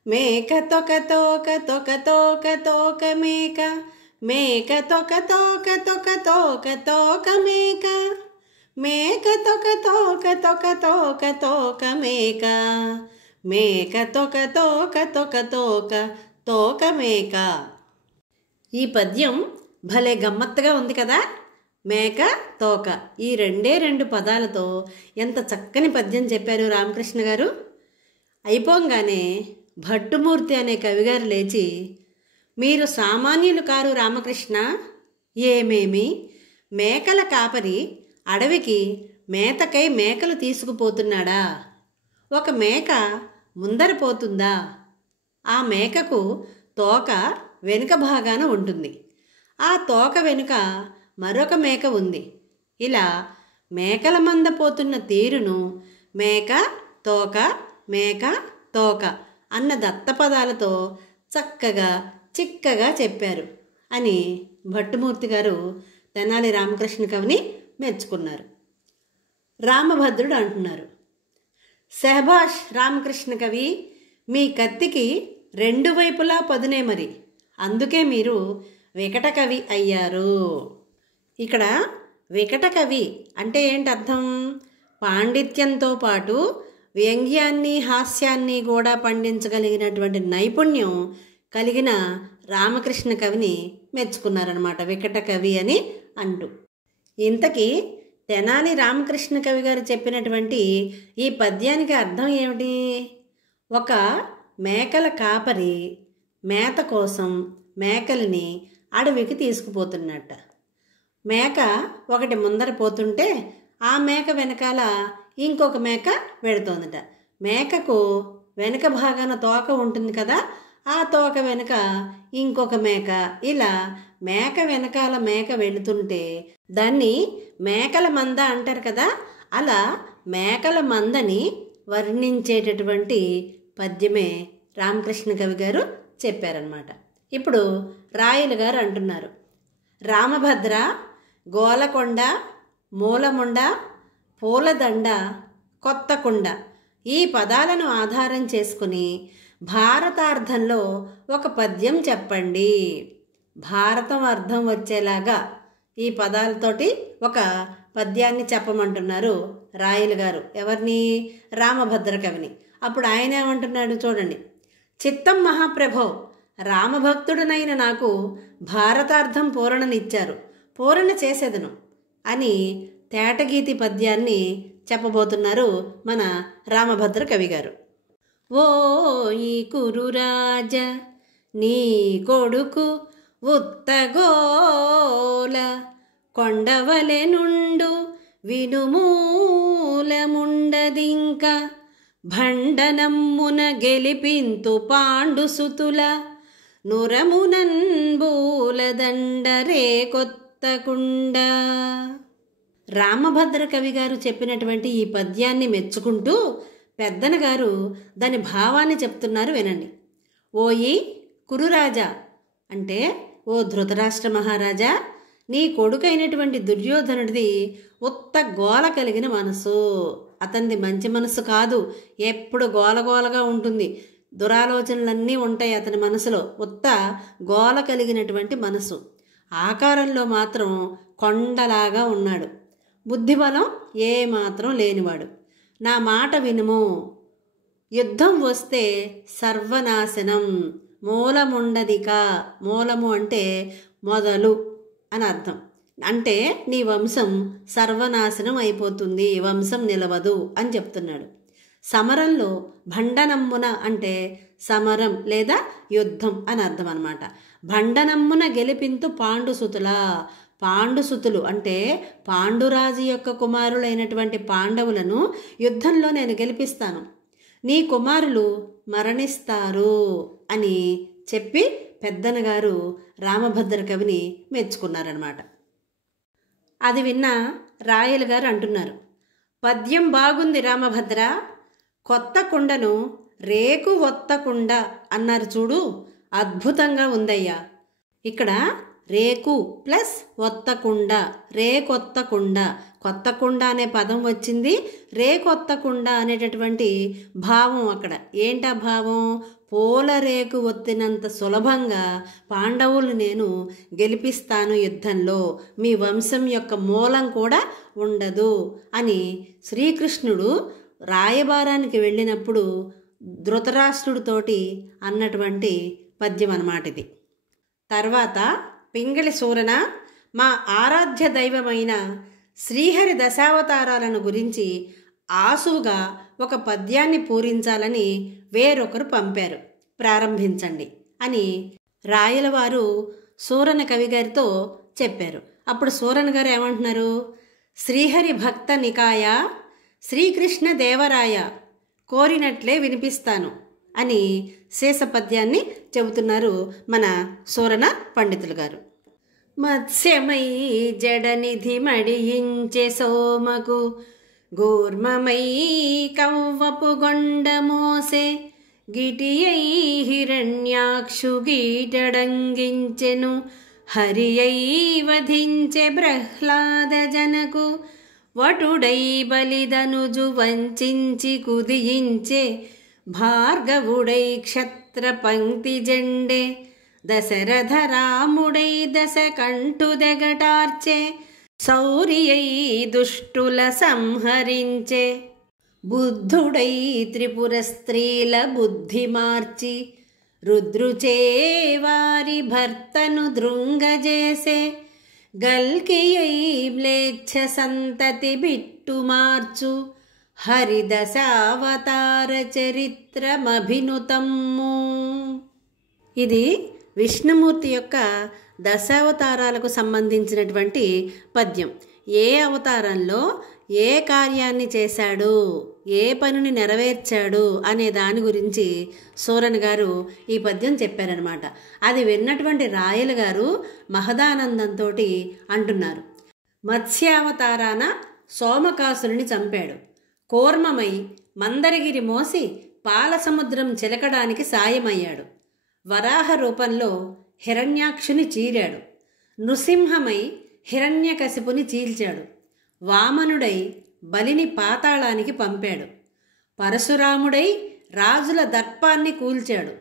మేక తోక తోక తోక తోక తోక మేక, మేక తోక తోక తోక తోక తోక మేక, మేక తోక తోక తోక తోక తోక మేక, మేక తోక తోక తోక తోక తోక మేక. ఈ పద్యం భలే గమ్మత్తుగా ఉంది కదా. మేక తోక ఈ రెండు పదాలతో ఎంత చక్కని పద్యం చెప్పారు రామకృష్ణ గారు. అయిపోగానే భట్టుమూర్తి అనే కవిగారు లేచి, మీరు సామాన్యులు కారు రామకృష్ణ, ఏమేమి మేకల కాపరి అడవికి మేతకై మేకలు తీసుకుపోతున్నాడా? ఒక మేక ముందర పోతుందా? ఆ మేకకు తోక వెనుక భాగాన ఉంటుంది. ఆ తోక వెనుక మరొక మేక ఉంది. ఇలా మేకల మంద పోతున్న తీరును మేక తోక, మేక తోక అన్న దత్తపదాలతో చక్కగా చిక్కగా చెప్పారు అని భట్టుమూర్తి గారు తెనాలి రామకృష్ణ కవిని మెచ్చుకున్నారు. రామభద్రుడు అంటున్నారు, శహబాష్ రామకృష్ణ కవి, మీ కత్తికి రెండు వైపులా పదునే మరి, అందుకే మీరు వికట కవి అయ్యారు. ఇక్కడ వికట కవి అంటే ఏంటి అర్థం? పాండిత్యంతో పాటు వ్యంగ్యాన్ని హాస్యాన్ని కూడా పండించగలిగినటువంటి నైపుణ్యం కలిగిన రామకృష్ణ కవిని మెచ్చుకున్నారనమాట వికట కవి అని అంటూ. ఇంతకీ తెనాలి రామకృష్ణ కవి గారు చెప్పినటువంటి ఈ పద్యానికి అర్థం ఏమిటి? ఒక మేకల కాపరి మేత కోసం మేకల్ని అడవికి తీసుకుపోతున్నట్ట. మేక ఒకటి ముందర పోతుంటే ఆ మేక వెనకాల ఇంకొక మేక వెడుతోందట. మేకకు వెనక భాగాన తోక ఉంటుంది కదా, ఆ తోక వెనుక ఇంకొక మేక, ఇలా మేక వెనకాల మేక వెళుతుంటే దాన్ని మేకల మంద అంటారు కదా. అలా మేకల మందని వర్ణించేటటువంటి పద్యమే రామకృష్ణ కవి గారు చెప్పారనమాట. ఇప్పుడు రాయలు గారు అంటున్నారు, రామభద్ర, గోలకొండ, మూలముండ, పూలదండ, కొత్తకుండ ఈ పదాలను ఆధారం చేసుకుని భారతార్థంలో ఒక పద్యం చెప్పండి. భారతం అర్థం వచ్చేలాగా ఈ పదాలతోటి ఒక పద్యాన్ని చెప్పమంటున్నారు రాయలు గారు. ఎవరిని? రామభద్ర కవిని. అప్పుడు ఆయన ఏమంటున్నాడు చూడండి, చిత్తం మహాప్రభో, రామభక్తుడనైన నాకు భారతార్థం పూరణనిచ్చారు, పూరణ చేసేదను అని తేటగీతి పద్యాన్ని చెప్పబోతున్నారు మన రామభద్ర కవి గారు. ఓ ఈ కురురాజ, నీ కొడుకు ఉత్తగోల, కొండవలె నుండు వినుమూలముండదింక, భండనమ్మున గెలిపింతు పాండుసుతుల, నురమునంబూలదండరే కొత్తకుండ. రామభద్ర కవి గారు చెప్పినటువంటి ఈ పద్యాన్ని మెచ్చుకుంటూ పెద్దన గారు దాని భావాన్ని చెప్తున్నారు, వినండి. ఓయి కురురాజా అంటే, ఓ ధృతరాష్ట్ర మహారాజా, నీ కొడుకైనటువంటి దుర్యోధనుడిది ఉత్త గోల కలిగిన మనసు. అతనిది మంచి మనసు కాదు, ఎప్పుడు గోలగోలగా ఉంటుంది, దురాలోచనలన్నీ ఉంటాయి అతని మనసులో. ఉత్త గోల కలిగినటువంటి మనసు. ఆకారంలో మాత్రం కొండలాగా ఉన్నాడు. బుద్ధిబలం ఏమాత్రం లేనివాడు. నా మాట వినుము, యుద్ధం వస్తే సర్వనాశనం, మూలముండదిక. మూలము అంటే మొదలు అని అర్థం. అంటే నీ వంశం సర్వనాశనం అయిపోతుంది, వంశం నిలవదు అని చెప్తున్నాడు. సమరంలో భండనమ్మున అంటే సమరం లేదా యుద్ధం అని అర్థం అన్నమాట. భండనమ్మున గెలిపింతు పాండుసుతుల, పాండుసుతులు అంటే పాండురాజు యొక్క కుమారులైనటువంటి పాండవులను యుద్ధంలో నేను గెలిపిస్తాను, నీ కుమారులు మరణిస్తారు అని చెప్పి పెద్దనగారు రామభద్ర కవిని మెచ్చుకున్నారనమాట. అది విన్న రాయలు గారు అంటున్నారు, పద్యం బాగుంది రామభద్ర, కొత్త కుండను రేకు ఒత్తకుండ అన్నారు చూడు, అద్భుతంగా ఉందయ్యా. ఇక్కడ రేకు ప్లస్ ఒత్తకుండ, రేకొత్తకుండ, కొత్తకుండ అనే పదం వచ్చింది, రేకొత్తకుండ అనేటటువంటి భావం అక్కడ. ఏంటా భావం? పూల రేకు ఒత్తినంత సులభంగా పాండవులు నేను గెలిపిస్తాను యుద్ధంలో, మీ వంశం యొక్క మూలం కూడా ఉండదు అని శ్రీకృష్ణుడు రాయబారానికి వెళ్ళినప్పుడు ధృతరాష్ట్రుడితోటి అన్నటువంటి పద్యం అన్నమాట ఇది. తర్వాత పింగళి సూరన మా ఆరాధ్య దైవమైన శ్రీహరి దశావతారాలను గురించి ఆసువుగా ఒక పద్యాన్ని పూరించాలని వేరొకరు పంపారు, ప్రారంభించండి అని రాయలవారు సూరన కవి గారితో చెప్పారు. అప్పుడు సూరన గారు ఏమంటున్నారు, శ్రీహరి భక్త నికాయ శ్రీకృష్ణ దేవరాయ కోరినట్లే వినిపిస్తాను అని శేషపద్యాన్ని చెబుతున్నారు మన సూరన పండితులు గారు. మత్స్యమై జడనిధి మడియించే సోమకు గూర్మమై కవ్వపు గొండ మోసే గిటియై హిరణ్యాక్షు గీటడంగించెను హరియై వధించె ప్రహ్లాద జనకు వటుడై బలిదనుజు వంచించి కుదియించే భార్గవుడై క్షత్ర పంక్తి జెండే దశరథ రాముడై దశ కంఠుదెగటార్చే శౌర్యై దుష్టుల సంహరించే బుద్ధుడై త్రిపుర స్త్రీల బుద్ధి మార్చి రుద్రుచే వారి భర్తను దృంగజేసే గల్కియై మ్లేచ్ఛ సంతతి బిట్టు మార్చు హరిదశావతార చరిత్రమభినుతమ్ము. ఇది విష్ణుమూర్తి యొక్క దశావతారాలకు సంబంధించినటువంటి పద్యం. ఏ అవతారంలో ఏ కార్యాన్ని చేశాడు, ఏ పనిని నెరవేర్చాడు అనే దాని గురించి సూరన్ గారు ఈ పద్యం చెప్పారనమాట. అది విన్నటువంటి రాయలు గారు మహదానందంతో అంటున్నారు, మత్స్యావతారాన సోమకాసురుని చంపాడు, కూర్మమై మందరగిరి మోసి పాలసముద్రం చిలకడానికి సాయమయ్యాడు, వరాహ రూపంలో హిరణ్యాక్షుని చీరాడు, నృసింహమై హిరణ్యకశిపుని చీల్చాడు, వామనుడై బలిని పాతాళానికి పంపాడు, పరశురాముడై రాజుల దర్పాన్ని కూల్చాడు,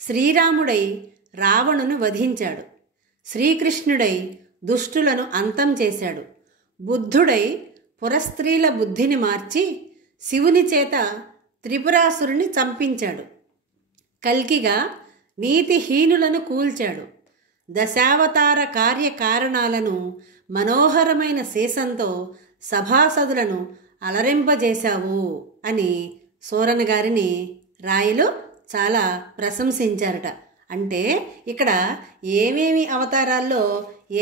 శ్రీరాముడై రావణును వధించాడు, శ్రీకృష్ణుడై దుష్టులను అంతం చేశాడు, బుద్ధుడై పురస్త్రీల బుద్ధిని మార్చి శివుని చేత త్రిపురాసురుని చంపించాడు, కల్కిగా నీతిహీనులను కూల్చాడు, దశావతార కార్యకారణాలను మనోహరమైన శేషంతో సభాసదులను అలరింపజేశావు అని సూరన్ గారిని రాయలు చాలా ప్రశంసించారట. అంటే ఇక్కడ ఏమేమి అవతారాల్లో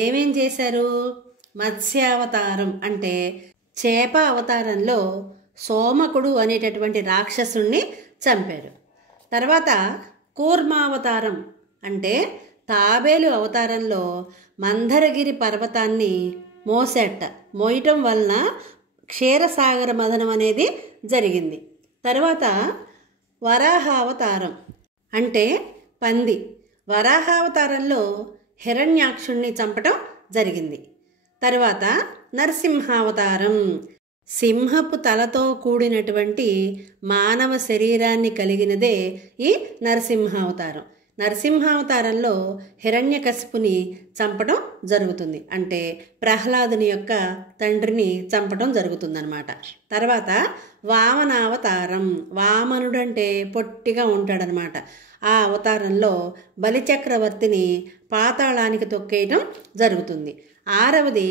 ఏమేం చేశారు? మత్స్యావతారం అంటే చేప అవతారంలో సోమకుడు అనేటటువంటి రాక్షసుణ్ణి చంపారు. తర్వాత కూర్మావతారం అంటే తాబేలు అవతారంలో మందరగిరి పర్వతాన్ని మోయటం వలన క్షీరసాగర మదనం అనేది జరిగింది. తర్వాత వరాహావతారం అంటే పంది, వరాహావతారంలో హిరణ్యాక్షుణ్ణి చంపటం జరిగింది. తర్వాత నరసింహావతారం, సింహపు తలతో కూడినటువంటి మానవ శరీరాన్ని కలిగినదే ఈ నరసింహావతారం. నరసింహావతారంలో హిరణ్యకశిపుని చంపడం జరుగుతుంది, అంటే ప్రహ్లాదుని యొక్క తండ్రిని చంపడం జరుగుతుందన్నమాట. తర్వాత వామనావతారం, వామనుడంటే పొట్టిగా ఉంటాడనమాట. ఆ అవతారంలో బలిచక్రవర్తిని పాతాళానికి తొక్కేయటం జరుగుతుంది. 6వది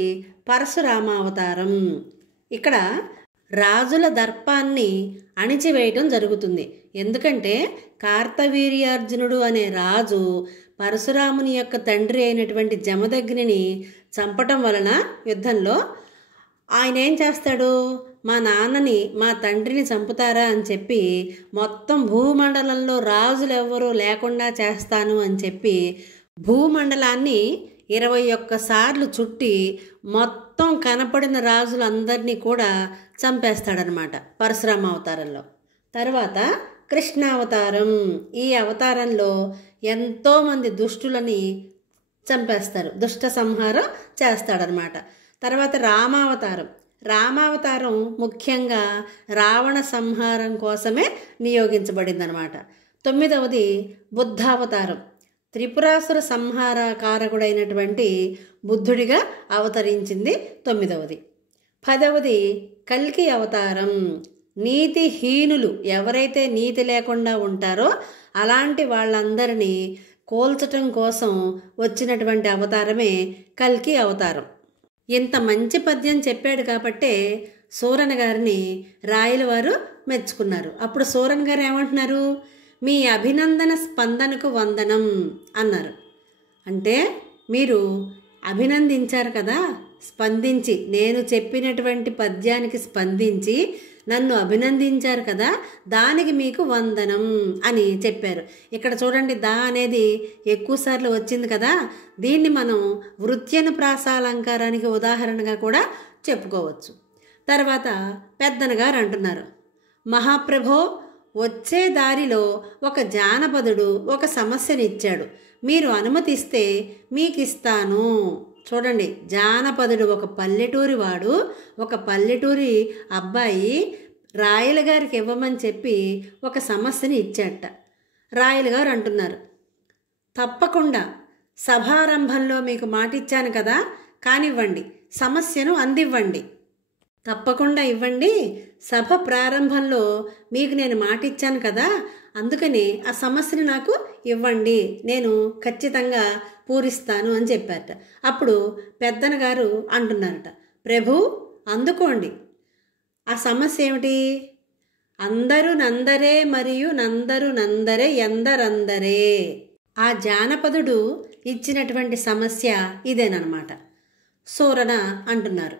పరశురామావతారం. ఇక్కడ రాజుల దర్పాన్ని అణిచివేయటం జరుగుతుంది. ఎందుకంటే కార్తవీర్యార్జునుడు అనే రాజు పరశురాముని యొక్క తండ్రి అయినటువంటి జమదగ్నిని చంపటం వలన యుద్ధంలో ఆయన ఏం చేస్తాడు, మా నాన్నని మా తండ్రిని చంపుతారా అని చెప్పి మొత్తం భూమండలంలో రాజులు ఎవ్వరూ లేకుండా చేస్తాను అని చెప్పి భూమండలాన్ని 21 సార్లు చుట్టి మొత్తం కనపడిన రాజులందరినీ కూడా చంపేస్తాడనమాట పరశురామ అవతారంలో. తర్వాత కృష్ణావతారం. ఈ అవతారంలో ఎంతోమంది దుష్టులని చంపేస్తారు, దుష్ట సంహారం చేస్తాడనమాట. తర్వాత రామావతారం. రామావతారం ముఖ్యంగా రావణ సంహారం కోసమే నియోగించబడిందనమాట. 9వది బుద్ధావతారం. త్రిపురాసుర సంహారకారకుడైనటువంటి బుద్ధుడిగా అవతరించింది 9వది. 10వది కల్కి అవతారం. నీతిహీనులు ఎవరైతే నీతి లేకుండా ఉంటారో అలాంటి వాళ్ళందరినీ కోల్చటం కోసం వచ్చినటువంటి అవతారమే కల్కి అవతారం. ఇంత మంచి పద్యం చెప్పాడు కాబట్టే సూరన గారిని రాయలవారు మెచ్చుకున్నారు. అప్పుడు సూరన్ గారు ఏమంటున్నారు, మీ అభినందన స్పందనకు వందనం అన్నారు. అంటే మీరు అభినందించారు కదా, స్పందించి నేను చెప్పినటువంటి పద్యానికి స్పందించి నన్ను అభినందించారు కదా, దానికి మీకు వందనం అని చెప్పారు. ఇక్కడ చూడండి, దా అనేది ఎక్కువసార్లు వచ్చింది కదా, దీన్ని మనం వృత్యనుప్రాసాలంకారానికి ఉదాహరణగా కూడా చెప్పుకోవచ్చు. తర్వాత పెద్దనగారు అంటున్నారు, మహాప్రభో, వచ్చే దారిలో ఒక జానపదుడు ఒక సమస్యనిచ్చాడు, మీరు అనుమతిస్తే మీకిస్తాను. చూడండి, జానపదుడు ఒక పల్లెటూరి వాడు, ఒక పల్లెటూరి అబ్బాయి రాయల గారికి ఇవ్వమని చెప్పి ఒక సమస్యని ఇచ్చాట. రాయలు గారు అంటున్నారు, తప్పకుండా సభారంభంలో మీకు మాటిచ్చాను కదా, కానివ్వండి, సమస్యను అందివ్వండి. తప్పకుండా ఇవ్వండి, సభ ప్రారంభంలో మీకు నేను మాటిచ్చాను కదా, అందుకని ఆ సమస్యను నాకు ఇవ్వండి, నేను ఖచ్చితంగా పూరిస్తాను అని చెప్పారట. అప్పుడు పెద్దన గారు అంటున్నారట, ప్రభు అందుకోండి. ఆ సమస్య ఏమిటి? అందరూ నందరే మరియు నందరు నందరే ఎందరందరే. ఆ జానపదుడు ఇచ్చినటువంటి సమస్య ఇదేనమాట. సూరన అంటున్నారు,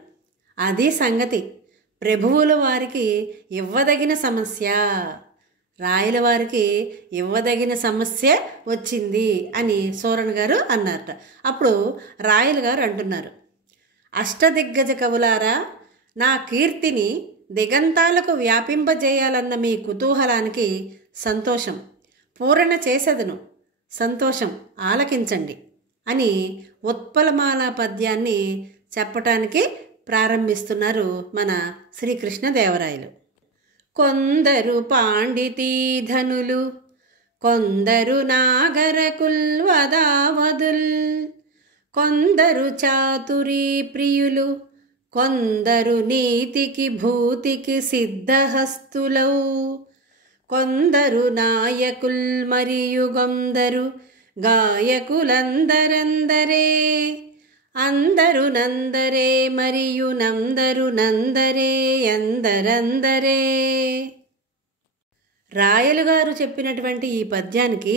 అది సంగతి, ప్రభువుల వారికి ఇవ్వదగిన సమస్య, రాయల వారికి ఇవ్వదగిన సమస్య వచ్చింది అని సూరన్ గారు అన్నారట. అప్పుడు రాయలు గారు అంటున్నారు, అష్టదిగ్గజ కవులారా, నా కీర్తిని దిగంతాలకు వ్యాపింపజేయాలన్న మీ కుతూహలానికి సంతోషం, పూరణ చేసేదను, సంతోషం, ఆలకించండి అని ఉత్పలమాల పద్యాన్ని చెప్పటానికి ప్రారంభిస్తున్నారు మన శ్రీకృష్ణదేవరాయలు. కొందరు పాండితీధనులు, కొందరు నాగరకుల్ వదావదుల్, కొందరు చాతురీ ప్రియులు, కొందరు నీతికి భూతికి సిద్ధహస్తులౌ, కొందరు నాయకుల్ మరియు కొందరు గాయకులందరందరే, అందరు నందరే మరియు నందరు నందరే ఎందరందరే. రాయలు గారు చెప్పినటువంటి ఈ పద్యానికి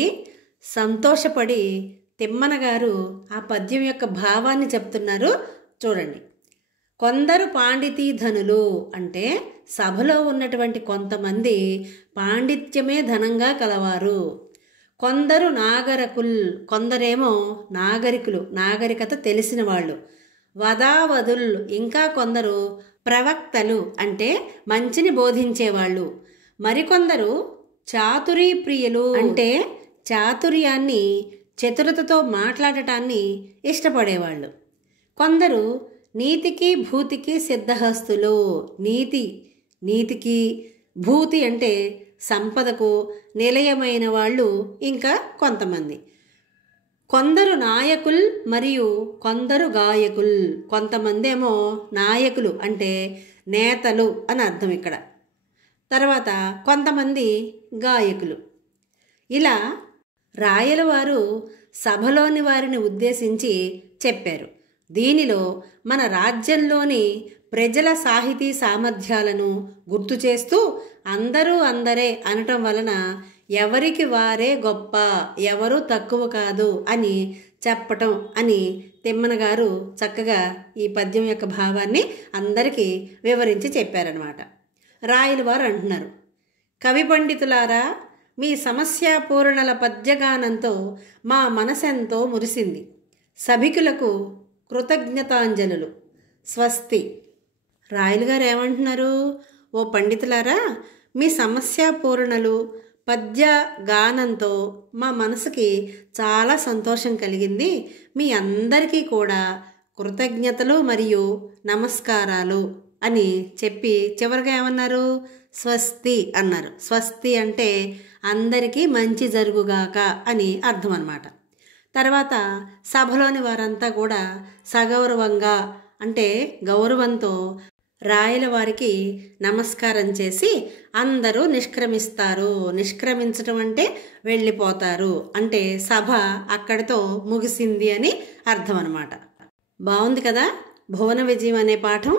సంతోషపడి తిమ్మన గారు ఆ పద్యం యొక్క భావాన్ని చెప్తున్నారు. చూడండి, కొందరు పాండితీధనులు అంటే సభలో ఉన్నటువంటి కొంతమంది పాండిత్యమే ధనంగా కలవారు. కొందరు నాగరకుల్, కొందరేమో నాగరికులు, నాగరికత తెలిసిన వాళ్ళు. వదావదుల్, ఇంకా కొందరు ప్రవక్తలు అంటే మంచిని బోధించేవాళ్ళు. మరికొందరు చాతురీ ప్రియులు అంటే చాతుర్యాన్ని, చతురతతో మాట్లాడటాన్ని ఇష్టపడేవాళ్ళు. కొందరు నీతికి భూతికి సిద్ధహస్తులు, నీతికి భూతి అంటే సంపదకు నిలయమైన వాళ్ళు ఇంకా కొంతమంది. కొందరు నాయకుల్ మరియు కొందరు గాయకుల్, కొంతమంది ఏమో నాయకులు అంటే నేతలు అని అర్థం ఇక్కడ. తర్వాత కొంతమంది గాయకులు. ఇలా రాయల వారు సభలోని వారిని ఉద్దేశించి చెప్పారు. దీనిలో మన రాజ్యంలోని ప్రజల సాహితీ సామర్థ్యాలను గుర్తు చేస్తూ అందరూ అందరే అనటం వలన ఎవరికి వారే గొప్ప, ఎవరు తక్కువ కాదు అని చెప్పటం అని తిమ్మన గారు చక్కగా ఈ పద్యం యొక్క భావాన్ని అందరికీ వివరించి చెప్పారనమాట. రాయల వారు అంటున్నారు, కవి పండితులారా, మీ సమస్యాపూరణల పద్యగానంతో మా మనసెంతో మురిసింది. సభికులకు కృతజ్ఞతాంజలులు. స్వస్తి. రాయలు గారు ఏమంటున్నారు, ఓ పండితులారా, మీ సమస్యాపూరణలు పద్య గానంతో మా మనసుకి చాలా సంతోషం కలిగింది. మీ అందరికీ కూడా కృతజ్ఞతలు మరియు నమస్కారాలు అని చెప్పి చివరిగా ఏమన్నారు, స్వస్తి అన్నారు. స్వస్తి అంటే అందరికీ మంచి జరుగుగాక అని అర్థం అన్నమాట. తర్వాత సభలోని వారంతా కూడా సగౌరవంగా అంటే గౌరవంతో రాయల వారికి నమస్కారం చేసి అందరూ నిష్క్రమిస్తారు. నిష్క్రమించడం అంటే వెళ్ళిపోతారు, అంటే సభ అక్కడితో ముగిసింది అని అర్థం అన్నమాట. బాగుంది కదా భువన విజయం అనే పాఠం.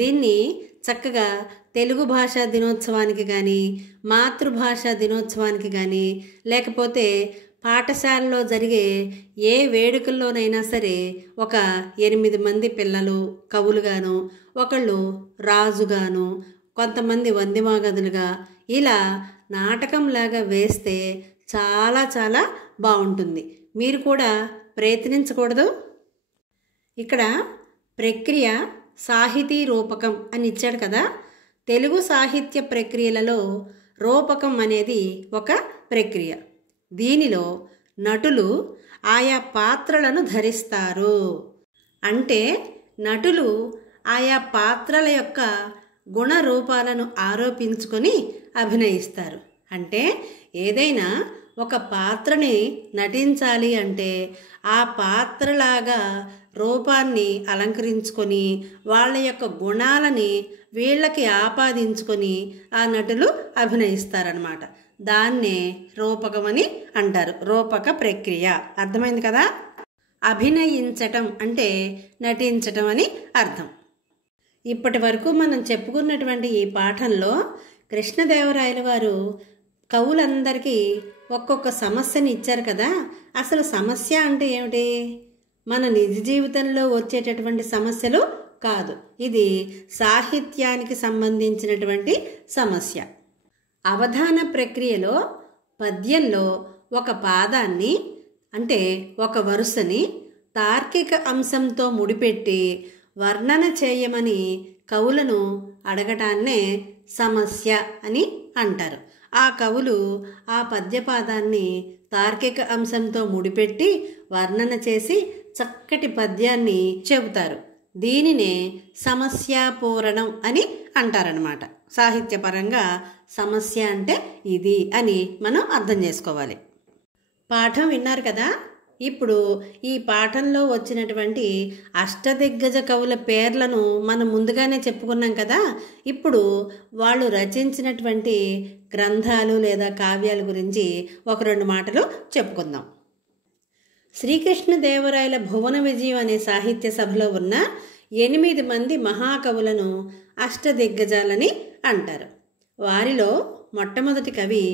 దీన్ని చక్కగా తెలుగు భాషా దినోత్సవానికి కానీ, మాతృభాషా దినోత్సవానికి కానీ, లేకపోతే పాఠశాలలో జరిగే ఏ వేడుకల్లోనైనా సరే ఒక 8 మంది పిల్లలు కవులుగాను, ఒకళ్ళు రాజుగాను, కొంతమంది వందిమాగదులుగా ఇలా నాటకంలాగా వేస్తే చాలా చాలా బాగుంటుంది. మీరు కూడా ప్రయత్నించకూడదు? ఇక్కడ ప్రక్రియ సాహితీ రూపకం అని ఇచ్చాడు కదా. తెలుగు సాహిత్య ప్రక్రియలలో రూపకం అనేది ఒక ప్రక్రియ. దీనిలో నటులు ఆయా పాత్రలను ధరిస్తారు. అంటే నటులు ఆయా పాత్రల యొక్క గుణ రూపాలను ఆరోపించుకొని అభినయిస్తారు. అంటే ఏదైనా ఒక పాత్రని నటించాలి అంటే ఆ పాత్రలాగా రూపాన్ని అలంకరించుకొని వాళ్ళ యొక్క గుణాలని వీళ్ళకి ఆపాదించుకొని ఆ నటులు అభినయిస్తారనమాట. దాన్నే రూపకమని అంటారు. రూపక ప్రక్రియ. అర్థమైంది కదా. అభినయించటం అంటే నటించటం అని అర్థం. ఇప్పటి వరకు మనం చెప్పుకున్నటువంటి ఈ పాఠంలో కృష్ణదేవరాయల వారు కవులందరికీ ఒక్కొక్క సమస్యని ఇచ్చారు కదా. అసలు సమస్య అంటే ఏమిటి? మన నిజ జీవితంలో వచ్చేటటువంటి సమస్యలు కాదు. ఇది సాహిత్యానికి సంబంధించినటువంటి సమస్య. అవధాన ప్రక్రియలో పద్యంలో ఒక పాదాన్ని అంటే ఒక వరుసని తార్కిక అంశంతో ముడిపెట్టి వర్ణన చేయమని కవులను అడగటాన్నే సమస్య అని అంటారు. ఆ కవులు ఆ పద్యపాదాన్ని తార్కిక అంశంతో ముడిపెట్టి వర్ణన చేసి చక్కటి పద్యాన్ని చెబుతారు. దీనినే సమస్యాపూరణం అని అంటారనమాట. సాహిత్యపరంగా సమస్య అంటే ఇది అని మనం అర్థం చేసుకోవాలి. పాఠం విన్నారు కదా. ఇప్పుడు ఈ పాఠంలో వచ్చినటువంటి అష్టదిగ్గజ కవుల పేర్లను మనం ముందుగానే చెప్పుకున్నాం కదా. ఇప్పుడు వాళ్ళు రచించినటువంటి గ్రంథాలు లేదా కావ్యాల గురించి ఒక 2 మాటలు చెప్పుకుందాం. శ్రీకృష్ణదేవరాయల భువన విజయం అనే సాహిత్య సభలో ఉన్న 8 మంది మహాకవులను అష్టదిగ్గజాలని అంటారు. వారిలో మొట్టమొదటి కవి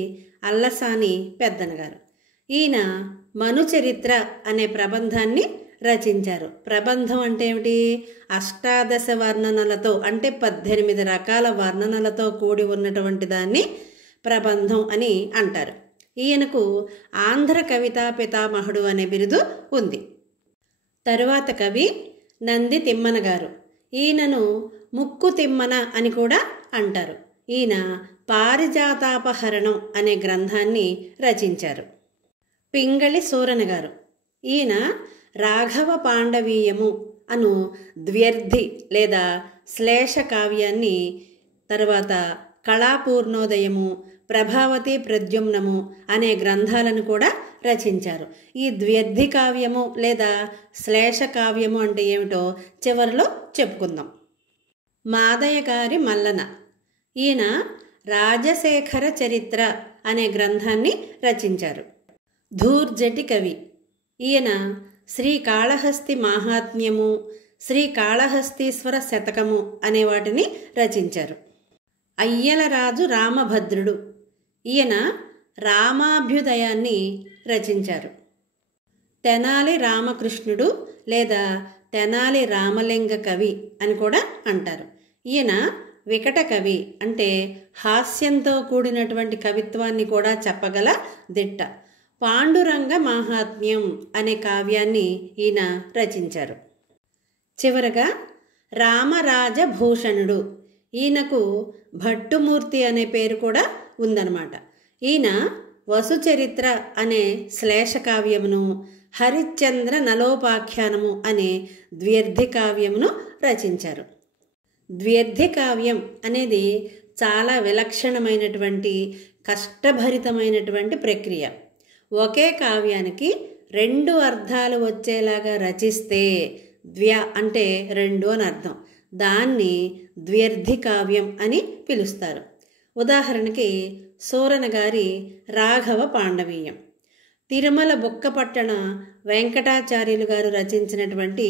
అల్లసాని పెద్దన గారు. ఈయన మనుచరిత్ర అనే ప్రబంధాన్ని రచించారు. ప్రబంధం అంటే ఏమిటి? అష్టాదశ వర్ణనలతో అంటే 18 రకాల వర్ణనలతో కూడి ఉన్నటువంటి దాన్ని ప్రబంధం అని అంటారు. ఈయనకు ఆంధ్ర కవితా పితామహుడు అనే బిరుదు ఉంది. తరువాత కవి నంది తిమ్మన గారు. ఈయనను ముక్కు తిమ్మన అని కూడా అంటారు. ఈయన పారిజాతాపహరణం అనే గ్రంథాన్ని రచించారు. పింగళి సూరన గారు. ఈయన రాఘవ పాండవీయము అను ద్వ్యర్థి లేదా శ్లేష కావ్యాన్ని, తర్వాత కళాపూర్ణోదయము, ప్రభావతి ప్రద్యుమ్నము అనే గ్రంథాలను కూడా రచించారు. ఈ ద్వ్యర్థి కావ్యము లేదా శ్లేష కావ్యము అంటే ఏమిటో చివరిలో చెప్పుకుందాం. మాదయ్య గారి మల్లన. ఈయన రాజశేఖర చరిత్ర అనే గ్రంథాన్ని రచించారు. ధూర్జటి కవి. ఈయన శ్రీకాళహస్తి మాహాత్మ్యము, శ్రీకాళహస్తీశ్వర శతకము అనే వాటిని రచించారు. అయ్యలరాజు రామభద్రుడు, ఈయన రామాభ్యుదయాన్ని రచించారు. తెనాలి రామకృష్ణుడు లేదా తెనాలి రామలింగ కవి అని కూడా అంటారు. ఈయన వికట కవి, అంటే హాస్యంతో కూడినటువంటి కవిత్వాన్ని కూడా చెప్పగల దిట్ట. పాండురంగ మాహాత్మ్యం అనే కావ్యాన్ని ఈయన రచించారు. చివరగా రామరాజభూషణుడు, ఈయనకు భట్టుమూర్తి అనే పేరు కూడా ఉందన్నమాట. ఈయన వసుచరిత్ర అనే శ్లేష కావ్యమును, హరిశ్చంద్ర నలోపాఖ్యానము అనే ద్వ్యర్థి కావ్యమును రచించారు. ద్వ్యర్థి కావ్యం అనేది చాలా విలక్షణమైనటువంటి కష్టభరితమైనటువంటి ప్రక్రియ. ఒకే కావ్యానికి 2 అర్థాలు వచ్చేలాగా రచిస్తే ద్వ్య అంటే 2 అని అర్థం. దాన్ని ద్వ్యర్థి కావ్యం అని పిలుస్తారు. ఉదాహరణకి సూరన గారి రాఘవ పాండవీయం, తిరుమల బుక్కపట్టణ వెంకటాచార్యులు గారు రచించినటువంటి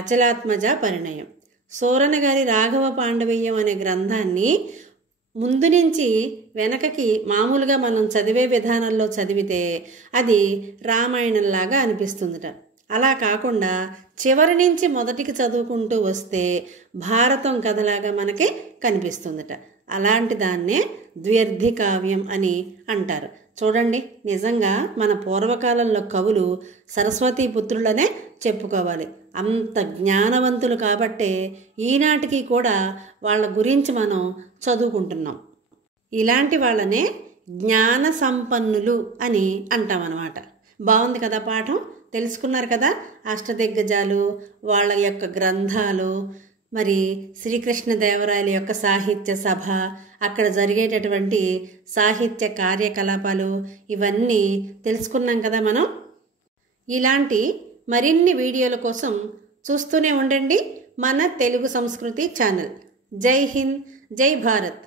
అచలాత్మజ పరిణయం. సూరన గారి రాఘవ పాండవీయం అనే గ్రంథాన్ని ముందు నుంచి వెనకకి మామూలుగా మనం చదివే విధానంలో చదివితే అది రామాయణంలాగా అనిపిస్తుందట. అలా కాకుండా చివరి నుంచి మొదటికి చదువుకుంటూ వస్తే భారతం కథలాగా మనకి కనిపిస్తుందట. అలాంటి దాన్నే ద్వ్యర్థి కావ్యం అని అంటారు. చూడండి, నిజంగా మన పూర్వకాలంలో కవులు సరస్వతీ పుత్రులనే చెప్పుకోవాలి. అంత జ్ఞానవంతులు కాబట్టే ఈనాటికి కూడా వాళ్ళ గురించి మనం చదువుకుంటున్నాం. ఇలాంటి వాళ్ళనే జ్ఞాన సంపన్నులు అని అంటామన్నమాట. బాగుంది కదా పాఠం? తెలుసుకున్నారు కదా అష్టదిగ్గజాలు, వాళ్ళ యొక్క గ్రంథాలు, మరి శ్రీకృష్ణదేవరాయల యొక్క సాహిత్య సభ, అక్కడ జరిగేటటువంటి సాహిత్య కార్యకలాపాలు, ఇవన్నీ తెలుసుకున్నాం కదా మనం. ఇలాంటి మరిన్ని వీడియోల కోసం చూస్తూనే ఉండండి మన తెలుగు సంస్కృతి ఛానల్. జై హింద్, జై భారత్.